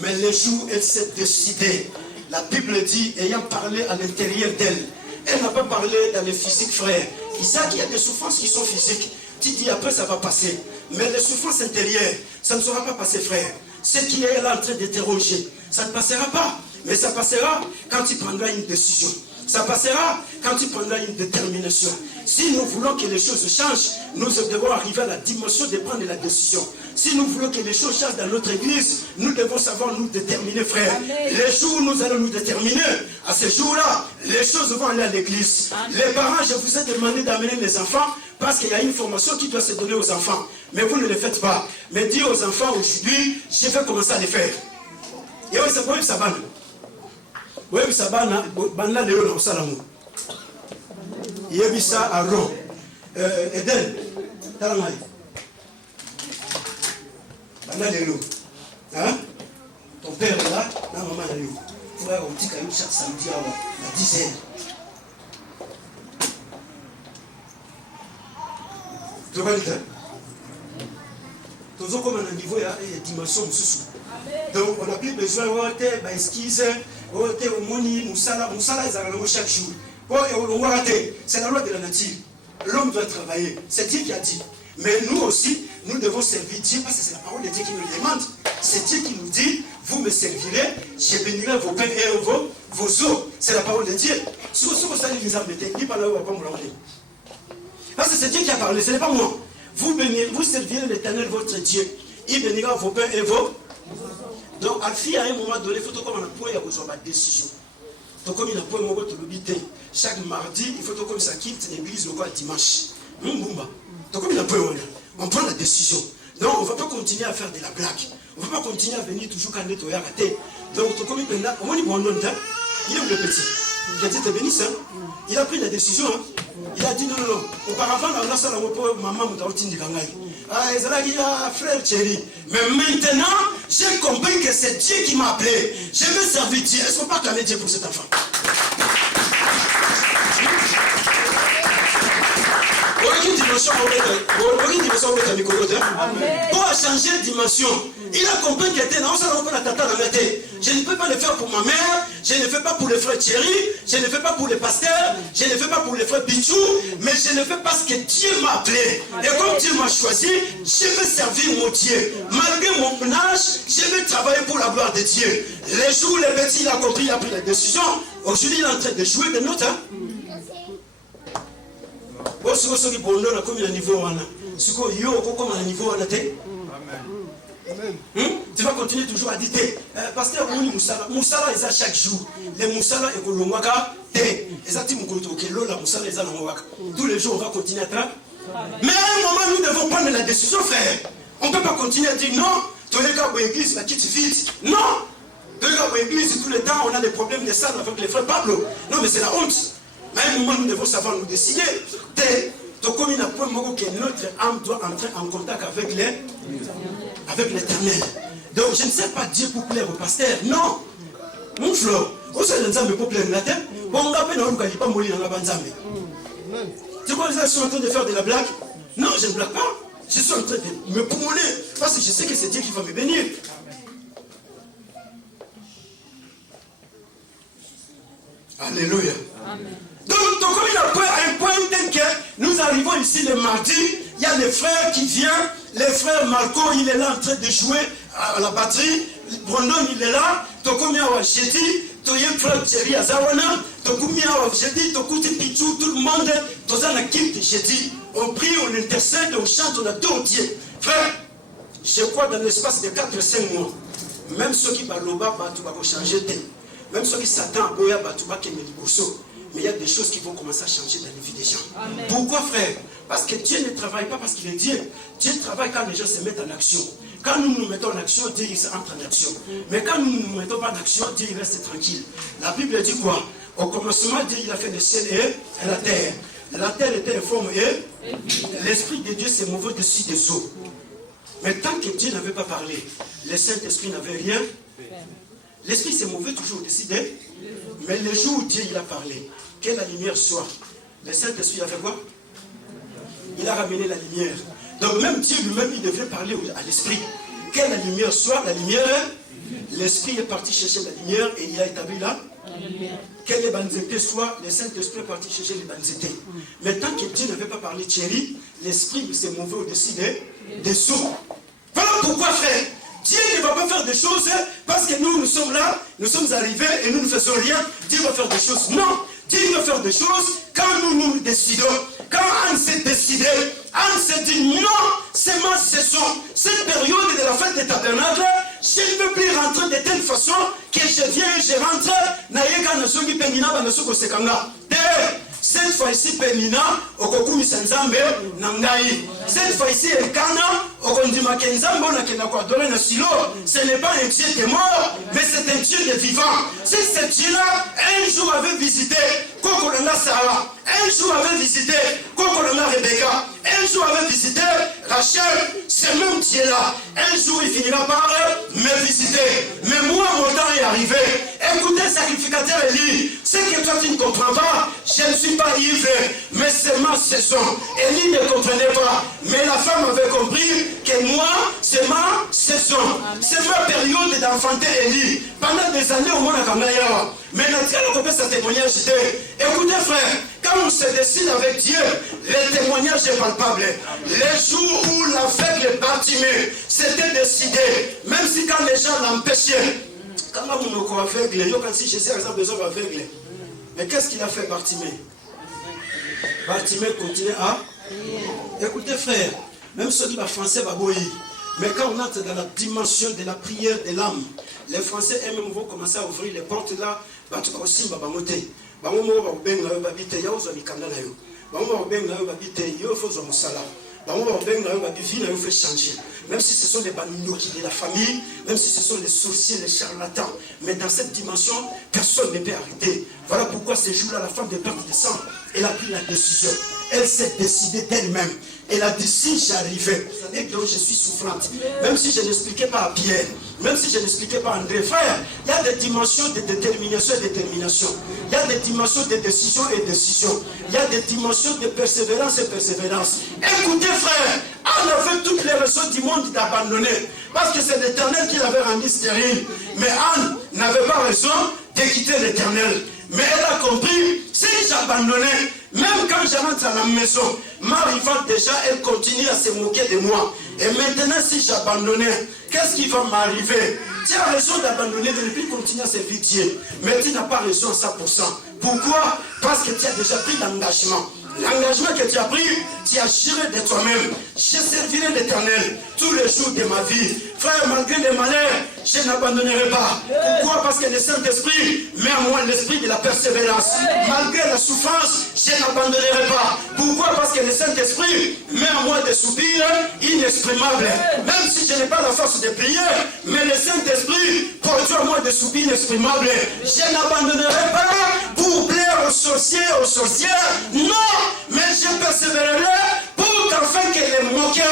Mais le jour où elle s'est décidée, la Bible dit, ayant parlé à l'intérieur d'elle, elle n'a pas parlé dans le physique, frère. Isaac, il y a des souffrances qui sont physiques. Tu dis après ça va passer. Mais les souffrances intérieures, ça ne sera pas passé, frère. Ce qui est là en train d'interroger, ça ne passera pas. Mais ça passera quand tu prendras une décision. Ça passera quand tu prendras une détermination. Si nous voulons que les choses changent, nous devons arriver à la dimension de prendre la décision. Si nous voulons que les choses changent dans notre église, nous devons savoir nous déterminer, frère. Les jours où nous allons nous déterminer, à ce jour-là, les choses vont aller à l'église. Les parents, je vous ai demandé d'amener les enfants parce qu'il y a une formation qui doit se donner aux enfants. Mais vous ne le faites pas. Mais dites aux enfants aujourd'hui, je vais commencer à les faire. Et oui, c'est pour eux, ça va. Oui, ça va, banda léo na salamu. Yebisa Aaron. Eden, talamai. Banda léo. Hein? Ton père est là, na maman est là. Tu vas au petit caillou chaque samedi à 10h. Tu vas le dire. Tous comme un niveau, il y a une dimension sous. Donc on n'a plus besoin d'esquisse. Chaque jour. C'est la loi de la nature. L'homme doit travailler. C'est Dieu qui a dit. Mais nous aussi, nous devons servir Dieu parce que c'est la parole de Dieu qui nous le demande. C'est Dieu qui nous dit, vous me servirez, je bénirai vos pains et vos eaux. C'est la parole de Dieu. Parce que c'est Dieu qui a parlé, ce n'est pas moi. Vous servirez l'Éternel votre Dieu. Il bénira vos pains et vos... Donc, à un moment donné, il faut qu'on ait une décision. Donc, comme il a point chaque mardi, il faut qu'on ça quitte l'église le dimanche. Donc, comme il a point, on prend la décision. Donc, on ne va pas continuer à faire de la blague. On ne va pas continuer à venir toujours quand on est raté. Donc, comme il est là, il est où le petit? Il a dit, t'es béni, ça. Il a pris la décision. Hein. Il a dit, non. Auparavant, on a ça, maman, frère Thierry. Mais maintenant, j'ai compris que c'est Dieu qui m'a appelé. Je veux servir Dieu. Est-ce qu'on peut acclamer Dieu pour cet enfant? Pour changer de dimension, il a compris qu'il était dans la tata dans la tête. Je ne peux pas le faire pour ma mère, je ne le fais pas pour le frère Thierry, je ne le fais pas pour le pasteur, je ne le fais pas pour le frère Pichou, mais je le fais parce que Dieu m'a appelé. Et comme Dieu m'a choisi, je veux servir mon Dieu. Malgré mon âge, je veux travailler pour la gloire de Dieu. Les jours où le petit il a compris, il a pris la décision. Aujourd'hui, il est en train de jouer des notes. Tu vas continuer toujours à dire pasteur Moussala est à chaque jour. Les Moussala et Kolomwaka, tous les jours on va continuer à travailler. Mais à un moment nous devons prendre la décision, frère. On ne peut pas continuer à dire non, tous les gars l'église la quitte vite. Non, tous les gars l'église tout le temps on a des problèmes de salle avec les frères Pablo. Non mais c'est la honte. Mais à un moment nous devons savoir nous décider. Donc comme il a point que notre âme doit entrer en contact avec l'Éternel. Donc je ne sais pas Dieu pour plaire au pasteur. Non. Mon frère, vous savez Nzambe pour plaire la tête. Bon, on va pas mourir dans la Nzambe. Tu crois que je suis en train de faire de la blague? Non, je ne blague pas. Je suis en train de me pommeler. Parce que je sais que c'est Dieu qui va me bénir. Alléluia. Amen. Donc comme il a pris un point tel que nous arrivons ici le mardi, il y a les frères qui viennent, les frères Marco, il est là en train de jouer à la batterie, Brandon il est là, Tokomia Wacheti, Toye frère Thierry Azawana, Tokumia Wacheti, Tokuti Pichou, tout le monde, dans la équipe de Cheti, on prie, on intercède, on chante, on adore Dieu. Frère, je crois dans l'espace de 4-5 mois, même ceux qui parlent au bas, tu vas changer, même ceux qui s'attendent à Boya, tu vas qu'aimer du bousseau. Mais il y a des choses qui vont commencer à changer dans la vie des gens. Amen. Pourquoi, frère? Parce que Dieu ne travaille pas parce qu'il est Dieu. Dieu travaille quand les gens se mettent en action. Quand nous nous mettons en action, Dieu il entre en action. Mais quand nous ne nous mettons pas en action, Dieu il reste tranquille. La Bible dit quoi? Au commencement, Dieu il a fait le ciel et la terre. La terre était informe et l'Esprit de Dieu s'est mové au-dessus des eaux. Mais tant que Dieu n'avait pas parlé, le Saint-Esprit n'avait rien. L'Esprit s'est mové toujours au-dessus des... Mais le jour où Dieu il a parlé, que la lumière soit, le Saint-Esprit a fait quoi? Il a ramené la lumière. Donc même Dieu lui-même, il devait parler à l'Esprit. Que la lumière soit, la lumière, l'Esprit est parti chercher la lumière et il a établi là. Que les banzetés soient, le Saint-Esprit est parti chercher les banzetés. Mais tant que Dieu n'avait pas parlé Thierry, l'Esprit s'est mové au-dessus des eaux. Voilà pourquoi, frère, Dieu ne va pas faire des choses parce que nous sommes là, nous sommes arrivés et nous ne faisons rien. Dieu va faire des choses. Non, Dieu va faire des choses quand nous décidons. Quand Anne s'est décidé, Anne s'est dit non, c'est ma saison. Cette période de la fête des tabernacles, je ne peux plus rentrer de telle façon que je viens et je rentre. Cette fois-ci, Penina, Okokumi Sanzambe, Nangai. Cette fois-ci, Elkana, Okondima Kenzambo, Nakenakwadore, Nasilo. Ce n'est pas un Dieu de mort, mais c'est un Dieu de vivant. Si ce Dieu-là, un jour avait visité Kokolana Sarah, un jour avait visité Kokolana Rebecca, un jour avait visité Rachel, ce même Dieu-là, un jour il finira par me visiter. Mais moi, mon temps est arrivé. Écoutez, sacrificateur Élie, ce que toi tu ne comprends pas, je ne suis pas ivre, mais c'est ma saison. Élie ne comprenait pas, mais la femme avait compris que moi, c'est ma saison. C'est ma période d'enfanter Élie. Pendant des années, au moins, à Kamaya. Mais notre Dieu sa témoignage. Écoutez, frère, quand on se décide avec Dieu, le témoignage est palpable. Les jours où l'aveugle Bartimée s'était décidé, même si quand déjà l'empêché. Quand on est aveugle, quand si Jésus a besoin d'aveugle. Mais qu'est-ce qu'il a fait, Bartimée? Bartimée continue à... Écoutez, frère, même ceux qui sont français, mais quand on entre dans la dimension de la prière de l'âme, les Français eux-mêmes vont commencer à ouvrir les portes là, aussi, même si ce sont les baninoki de la famille, même si ce sont les sorciers, les charlatans, mais dans cette dimension, personne ne peut arrêter. Voilà pourquoi ces jours-là, la femme de perte de sang, elle a pris la décision. Elle s'est décidée d'elle-même. Elle a dit, si j'arrivais, et donc je suis souffrante, même si je n'expliquais pas à Pierre, même si je n'expliquais pas à André, frère, il y a des dimensions de détermination et de détermination. Il y a des dimensions de décision et décision. Il y a des dimensions de persévérance et persévérance. Écoutez, frère, Anne avait toutes les raisons du monde d'abandonner, parce que c'est l'Éternel qui l'avait rendu stérile. Mais Anne n'avait pas raison de quitter l'Éternel. Mais elle a compris, si j'abandonnais, même quand je rentre à la maison, m'arrivant déjà, elle continue à se moquer de moi. Et maintenant, si j'abandonnais, qu'est-ce qui va m'arriver? Tu as raison d'abandonner, de ne plus continuer à servir Dieu. Mais tu n'as pas raison à 100%. Pourquoi? Parce que tu as déjà pris l'engagement. L'engagement que tu as pris, tu as juré de toi-même. Je servirai l'Éternel tous les jours de ma vie. Frère, malgré les malheurs, je n'abandonnerai pas. Pourquoi? Parce que le Saint-Esprit met en moi l'esprit de la persévérance. Malgré la souffrance, je n'abandonnerai pas. Pourquoi? Parce que le Saint-Esprit met en moi des soupirs inexprimables. Même si je n'ai pas la force de prier, mais le Saint-Esprit produit en moi des soupirs inexprimables. Je n'abandonnerai pas pour plaire aux sorciers, aux sorcières. Non! Mais je persévérerai pour qu'enfin que les moqueurs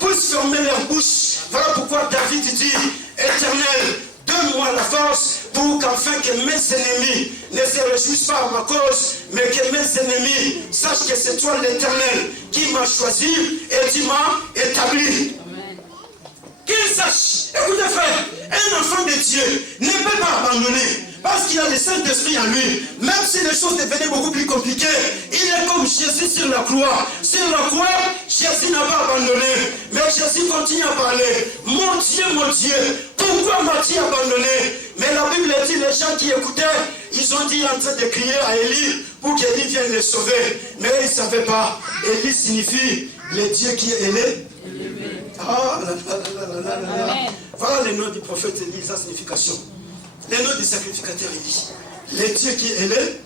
puissent fermer leur bouche. Voilà pourquoi David dit, Éternel, donne-moi la force pour qu'enfin que mes ennemis ne se réjouissent pas à ma cause, mais que mes ennemis sachent que c'est toi l'Éternel qui m'a choisi et qui m'a établi. Qu'ils sachent, écoutez frère, un enfant de Dieu ne peut pas abandonner. Parce qu'il a le Saint-Esprit en lui. Même si les choses devenaient beaucoup plus compliquées, il est comme Jésus sur la croix. Sur la croix, Jésus n'a pas abandonné. Mais Jésus continue à parler. Mon Dieu, pourquoi m'as-tu abandonné? Mais la Bible dit, les gens qui écoutaient, ils ont dit en train de crier à Élie pour qu'Élie vienne les sauver. Mais ils ne savaient pas. Élie signifie le Dieu qui est élevé. Ah, voilà le nom du prophète Élie, sa signification. Le nom du sacrificateur Élie. Le Dieu qui est élevé.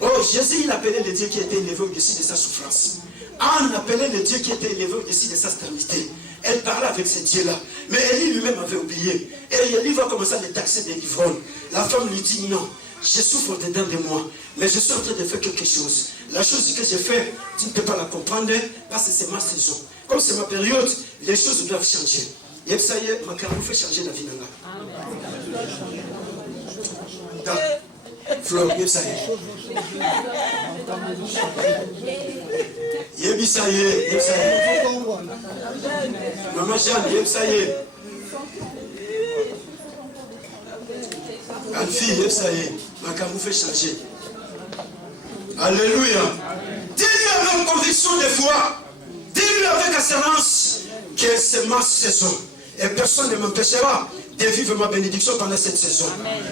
Oh, Jésus, il appelait le Dieu qui était élevé au-dessus de sa souffrance. Anne appelait le Dieu qui était élevé au-dessus de sa stabilité. Elle parlait avec ce Dieu-là. Mais Élie lui-même avait oublié. Et Élie va commencer à le taxer de l'ivrogne. La femme lui dit non, je souffre dedans de moi, mais je suis en train de faire quelque chose. La chose que j'ai fait, tu ne peux pas la comprendre parce que c'est ma saison. Comme c'est ma période, les choses doivent changer. Et ça y est, ma carrière fait changer la vie. Flore, ça y est. Yebi ça y est, Maman Jeanne, yebi ça y est. Anne-fille, ça y est. Ma carrière fait changer. Alléluia. Dis-lui avec conviction de foi. Dis-lui avec assurance que c'est ma saison. Et personne ne m'empêchera de vivre ma bénédiction pendant cette saison.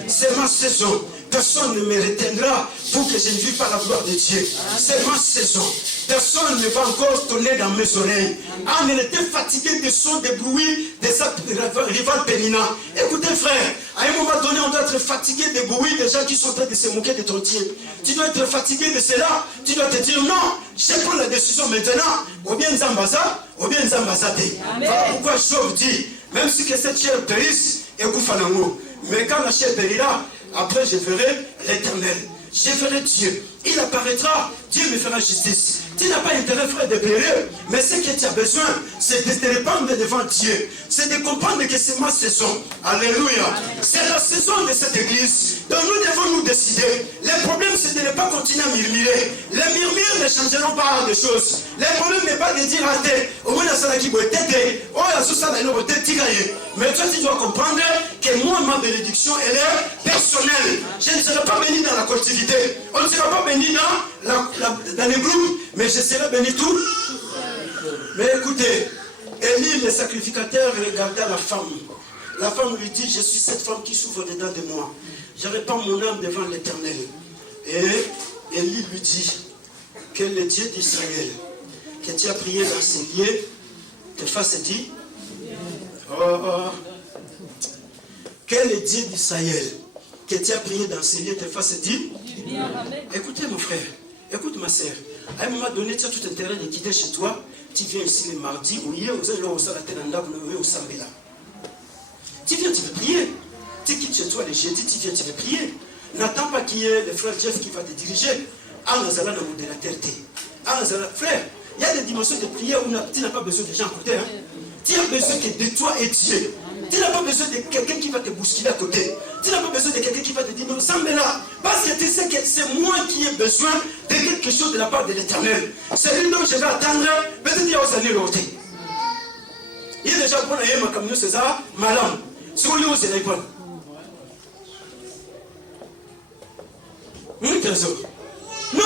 C'est ma saison. Personne ne me retiendra pour que je ne vive pas la gloire de Dieu. C'est ma saison. Personne ne va encore tourner dans mes oreilles. Anne était fatiguée des sons, des bruits de sa rivale Pénina. Écoutez frère, à un moment donné, on doit être fatigué des bruits des gens qui sont en train de se moquer de ton Dieu. Tu dois être fatigué de cela. Tu dois te dire non, je prends la décision maintenant. Ou bien Zambaza, ou bien Zambazate. Voilà pourquoi Job dit, même si que cette chair périsse, mais quand la chair périra, après je verrai l'Éternel. Je verrai Dieu. Il apparaîtra, Dieu me fera justice. Tu n'as pas intérêt, frère, de périr, mais ce que tu as besoin, c'est de te répandre devant Dieu. C'est de comprendre que c'est ma saison. Alléluia. C'est la saison de cette église. Donc nous devons nous décider. Le problème, c'est de ne pas continuer à murmurer. Les murmures ne changeront pas de choses. Le problème n'est pas de dire à tes, au moins, ça qui peut t'aider. Oh, la sauce à la mais toi, tu dois comprendre que moi, ma bénédiction, elle est personnelle. Je ne serai pas béni dans la collectivité. On ne sera pas béni dans les groupes, mais je serai béni tout. Mais écoutez, Élie, le sacrificateur, regardait la femme. La femme lui dit, je suis cette femme qui souffre dedans de moi. Je répands mon âme devant l'Éternel. Et Élie lui dit, que le Dieu d'Israël, que tu as prié dans ces lieux, te fasse dire, que le Dieu d'Israël, que tu as prié dans ces lieux, te fasse dire. Écoutez mon frère, écoute ma soeur. À un moment donné, tu as tout intérêt de quitter chez toi. Tu viens ici le mardi, ou hier, vous allez au Salatenda, vous allez au Sambela. Tu viens, tu veux prier. Tu quittes chez toi le jeudi, tu viens, tu veux prier. N'attends pas qu'il y ait le frère Jeff qui va te diriger. Frère, il y a des dimensions de prière où tu n'as pas besoin de gens à côté. Hein? Tu as besoin que de toi et Dieu. Tu n'as pas besoin de quelqu'un qui va te bousculer à côté. Tu n'as pas besoin de quelqu'un qui va te dire non, Sambela. Parce que tu sais que c'est moi qui ai besoin de quelque chose de la part de l'Éternel. C'est lui dont je vais attendre. Peut-être qu'il y a aux années l'autre. Il y a déjà pour un comme nous, c'est ça, malin. Sur lui, c'est l'iPhone. Trésor. Non,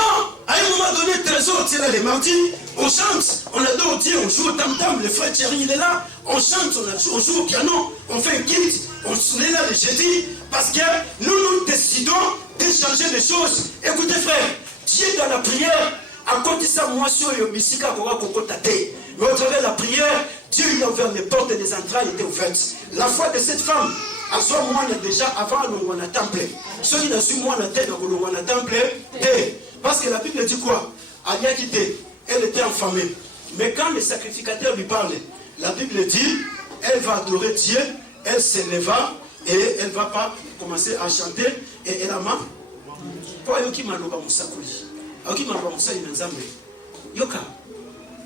à un moment donné, trésor, tu es là les mardis, on chante, on adore Dieu, on joue au tam-tam, le frère Thierry il est là, on chante, on joue au piano, on fait un kit, on est là le jeudi, parce que nous décidons de changer les choses. Écoutez frère, Dieu dans la prière, à côté de ça, moi sur le Missika, mais au travers de la prière, Dieu il a ouvert les portes et les entrailles étaient ouvertes. La foi de cette femme, à soi, moi, déjà avant le temple. Ceux qui n'ont su moi, la tête dans le temple, parce que la Bible dit quoi? Elle était enfamée. Mais quand le sacrificateur lui parle, la Bible dit, elle va adorer Dieu, elle s'éleva et elle ne va pas commencer à chanter. Et elle a marre. Pour eux qui m'a loba musakuli, qui m'a loba musakuli nzambe. Yoka,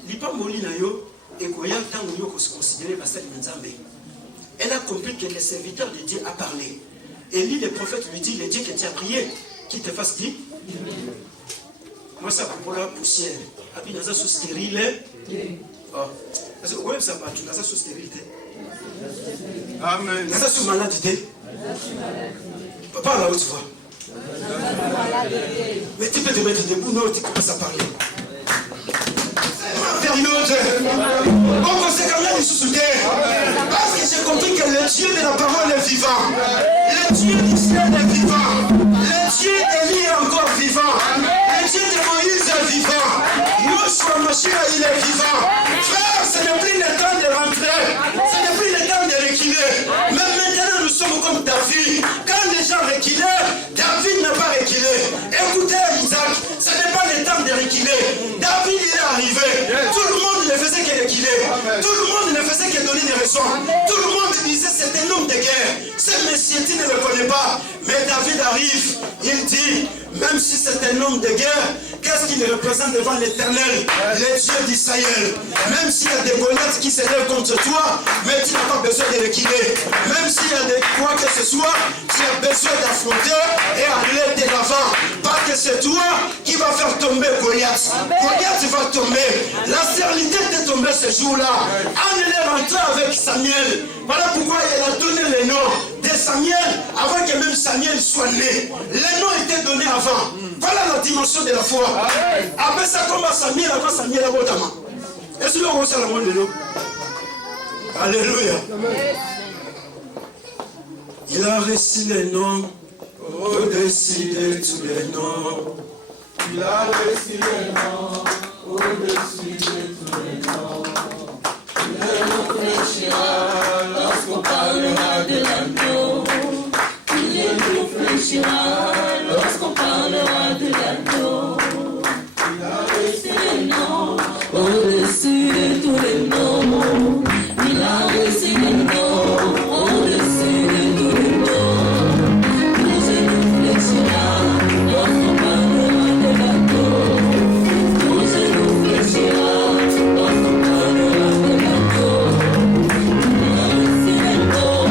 lipa molina yo et koya tango yo ko se considérer bastard nzambe. Elle a compris que le serviteur de Dieu a parlé. Élie, le prophète, lui dit, le Dieu que tu as prié, qui te fasse dire. Moi, ça pour la poussière. Et puis, dans ça, sous stérile. Parce que, oui, ça va, dans ça, sous stérilité. Amen. Dans ça, sous maladie. Papa, là où tu vois. Mais tu peux te mettre debout, non, tu commences à parler. On conseille quand même sous terre. Parce que j'ai compris que le Dieu de la parole est vivant. Le Dieu d'Israël est vivant. Le Dieu d'Élie est encore vivant. Le Dieu de Moïse est vivant. Yoshua Mashiach, il est vivant. Frère, ce n'est plus le temps de rentrer. Ce n'est plus le temps de reculer. Mais maintenant, nous sommes comme David. Quand les gens reculent, David n'a pas reculé. Écoutez, Isaac, ce n'est pas le temps de reculer. David, il est arrivé. Tout le monde ne faisait que reculer. Tout le monde ne faisait que donner des raisons. Tout le monde disait c'est un homme de guerre. Ce monsieur, tu ne le connais pas. Mais David arrive, il dit, même si c'est un homme de guerre, qu'est-ce qu'il représente devant l'Éternel, le Dieu d'Israël? Même s'il y a des Goliaths qui s'élèvent contre toi, mais tu n'as pas besoin de reculer. Même s'il y a des quoi que ce soit, tu as besoin d'affronter et aller de l'avant. Parce que c'est toi qui vas faire tomber Goliath. Goliath va tomber. La stérilité est tombée ce jour-là. Anne est rentrée avec Samuel. Voilà pourquoi elle a donné le nom de Samuel avant que même Samuel soit né. Le nom était donné avant. Voilà la dimension de la foi. Après ça, comme Samuel, avant Samuel, à votre main. Est-ce que vous avez le nom? Alléluia. Il a reçu les noms au-dessus de tous les noms. Il a reçu les noms au-dessus de tous les noms. Il nous fléchira lorsqu'on parlera de l'agneau. Il nous fléchira lorsqu'on parlera de l'agneau. Il a reçu les noms au-dessus de tous les noms. Il a reçu les noms au-dessus de tous les noms. Il nous fléchira lorsqu'on parlera de l'agneau. Il nous fléchira lorsqu'on parlera de l'agneau. Il a reçu les noms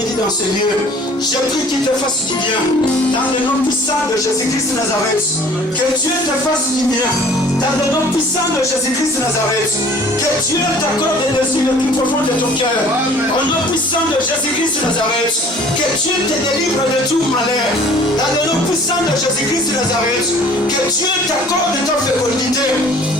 après-midi dans ce lieu. Je prie qu'il te fasse du bien. Dans le nom puissant de Jésus-Christ de Nazareth. Que Dieu te fasse du bien. Dans le nom puissant de Jésus-Christ de Nazareth. Que Dieu t'accorde les désirs les plus profonds de ton cœur. Au nom puissant de Jésus-Christ de Nazareth. Que Dieu te délivre de tout malheur. Dans le nom puissant de Jésus-Christ de Nazareth. Que Dieu t'accorde ta fécondité.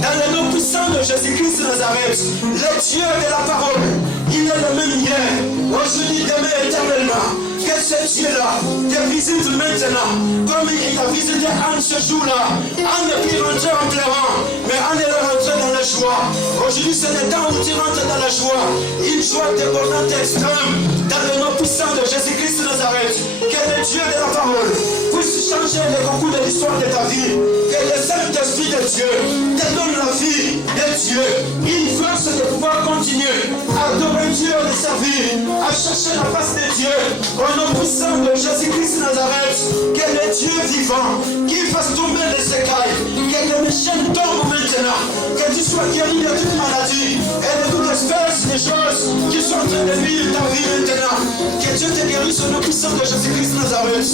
Dans le nom puissant de Jésus-Christ de Nazareth. Le Dieu de la parole. Il est le même hier. Aujourd'hui, demain, éternellement. Que ce Dieu-là te visite maintenant. Comme il t'a visité en ce jour-là. En ne plus rentrer en pleurant. Mais en ne rentrer dans la joie. Aujourd'hui, c'est le temps où tu rentres dans la joie. Une joie débordante extrême. Dans le nom puissant de Jésus-Christ de Nazareth. Que le Dieu de la parole puisse changer le concours de l'histoire de ta vie. Que le Saint-Esprit de Dieu te donne la vie de Dieu. Une force de pouvoir continuer à adorer Dieu et le servir. À chercher la face de Dieu. Au nom puissant de Jésus-Christ de Nazareth. Que le Dieu vivant qui fasse tomber les écailles. Que les chaînes tombent maintenant. Que tu sois guéri de toute maladie et de toute espèce de choses qui sont en train de vivre ta vie maintenant. Que Dieu te guérisse au nom puissant de Jésus-Christ de Nazareth.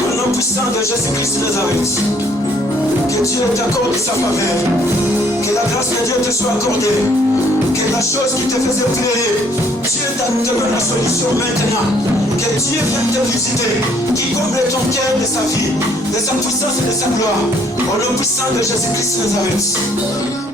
Au nom puissant de Jésus-Christ de Nazareth. Que Dieu t'accorde sa faveur. Que la grâce de Dieu te soit accordée. Que la chose qui te faisait pleurer, Dieu te donne la solution maintenant. Que Dieu vienne te visiter. Qui comble ton cœur de sa vie, de sa puissance et de sa gloire. Au nom puissant de Jésus-Christ de Nazareth.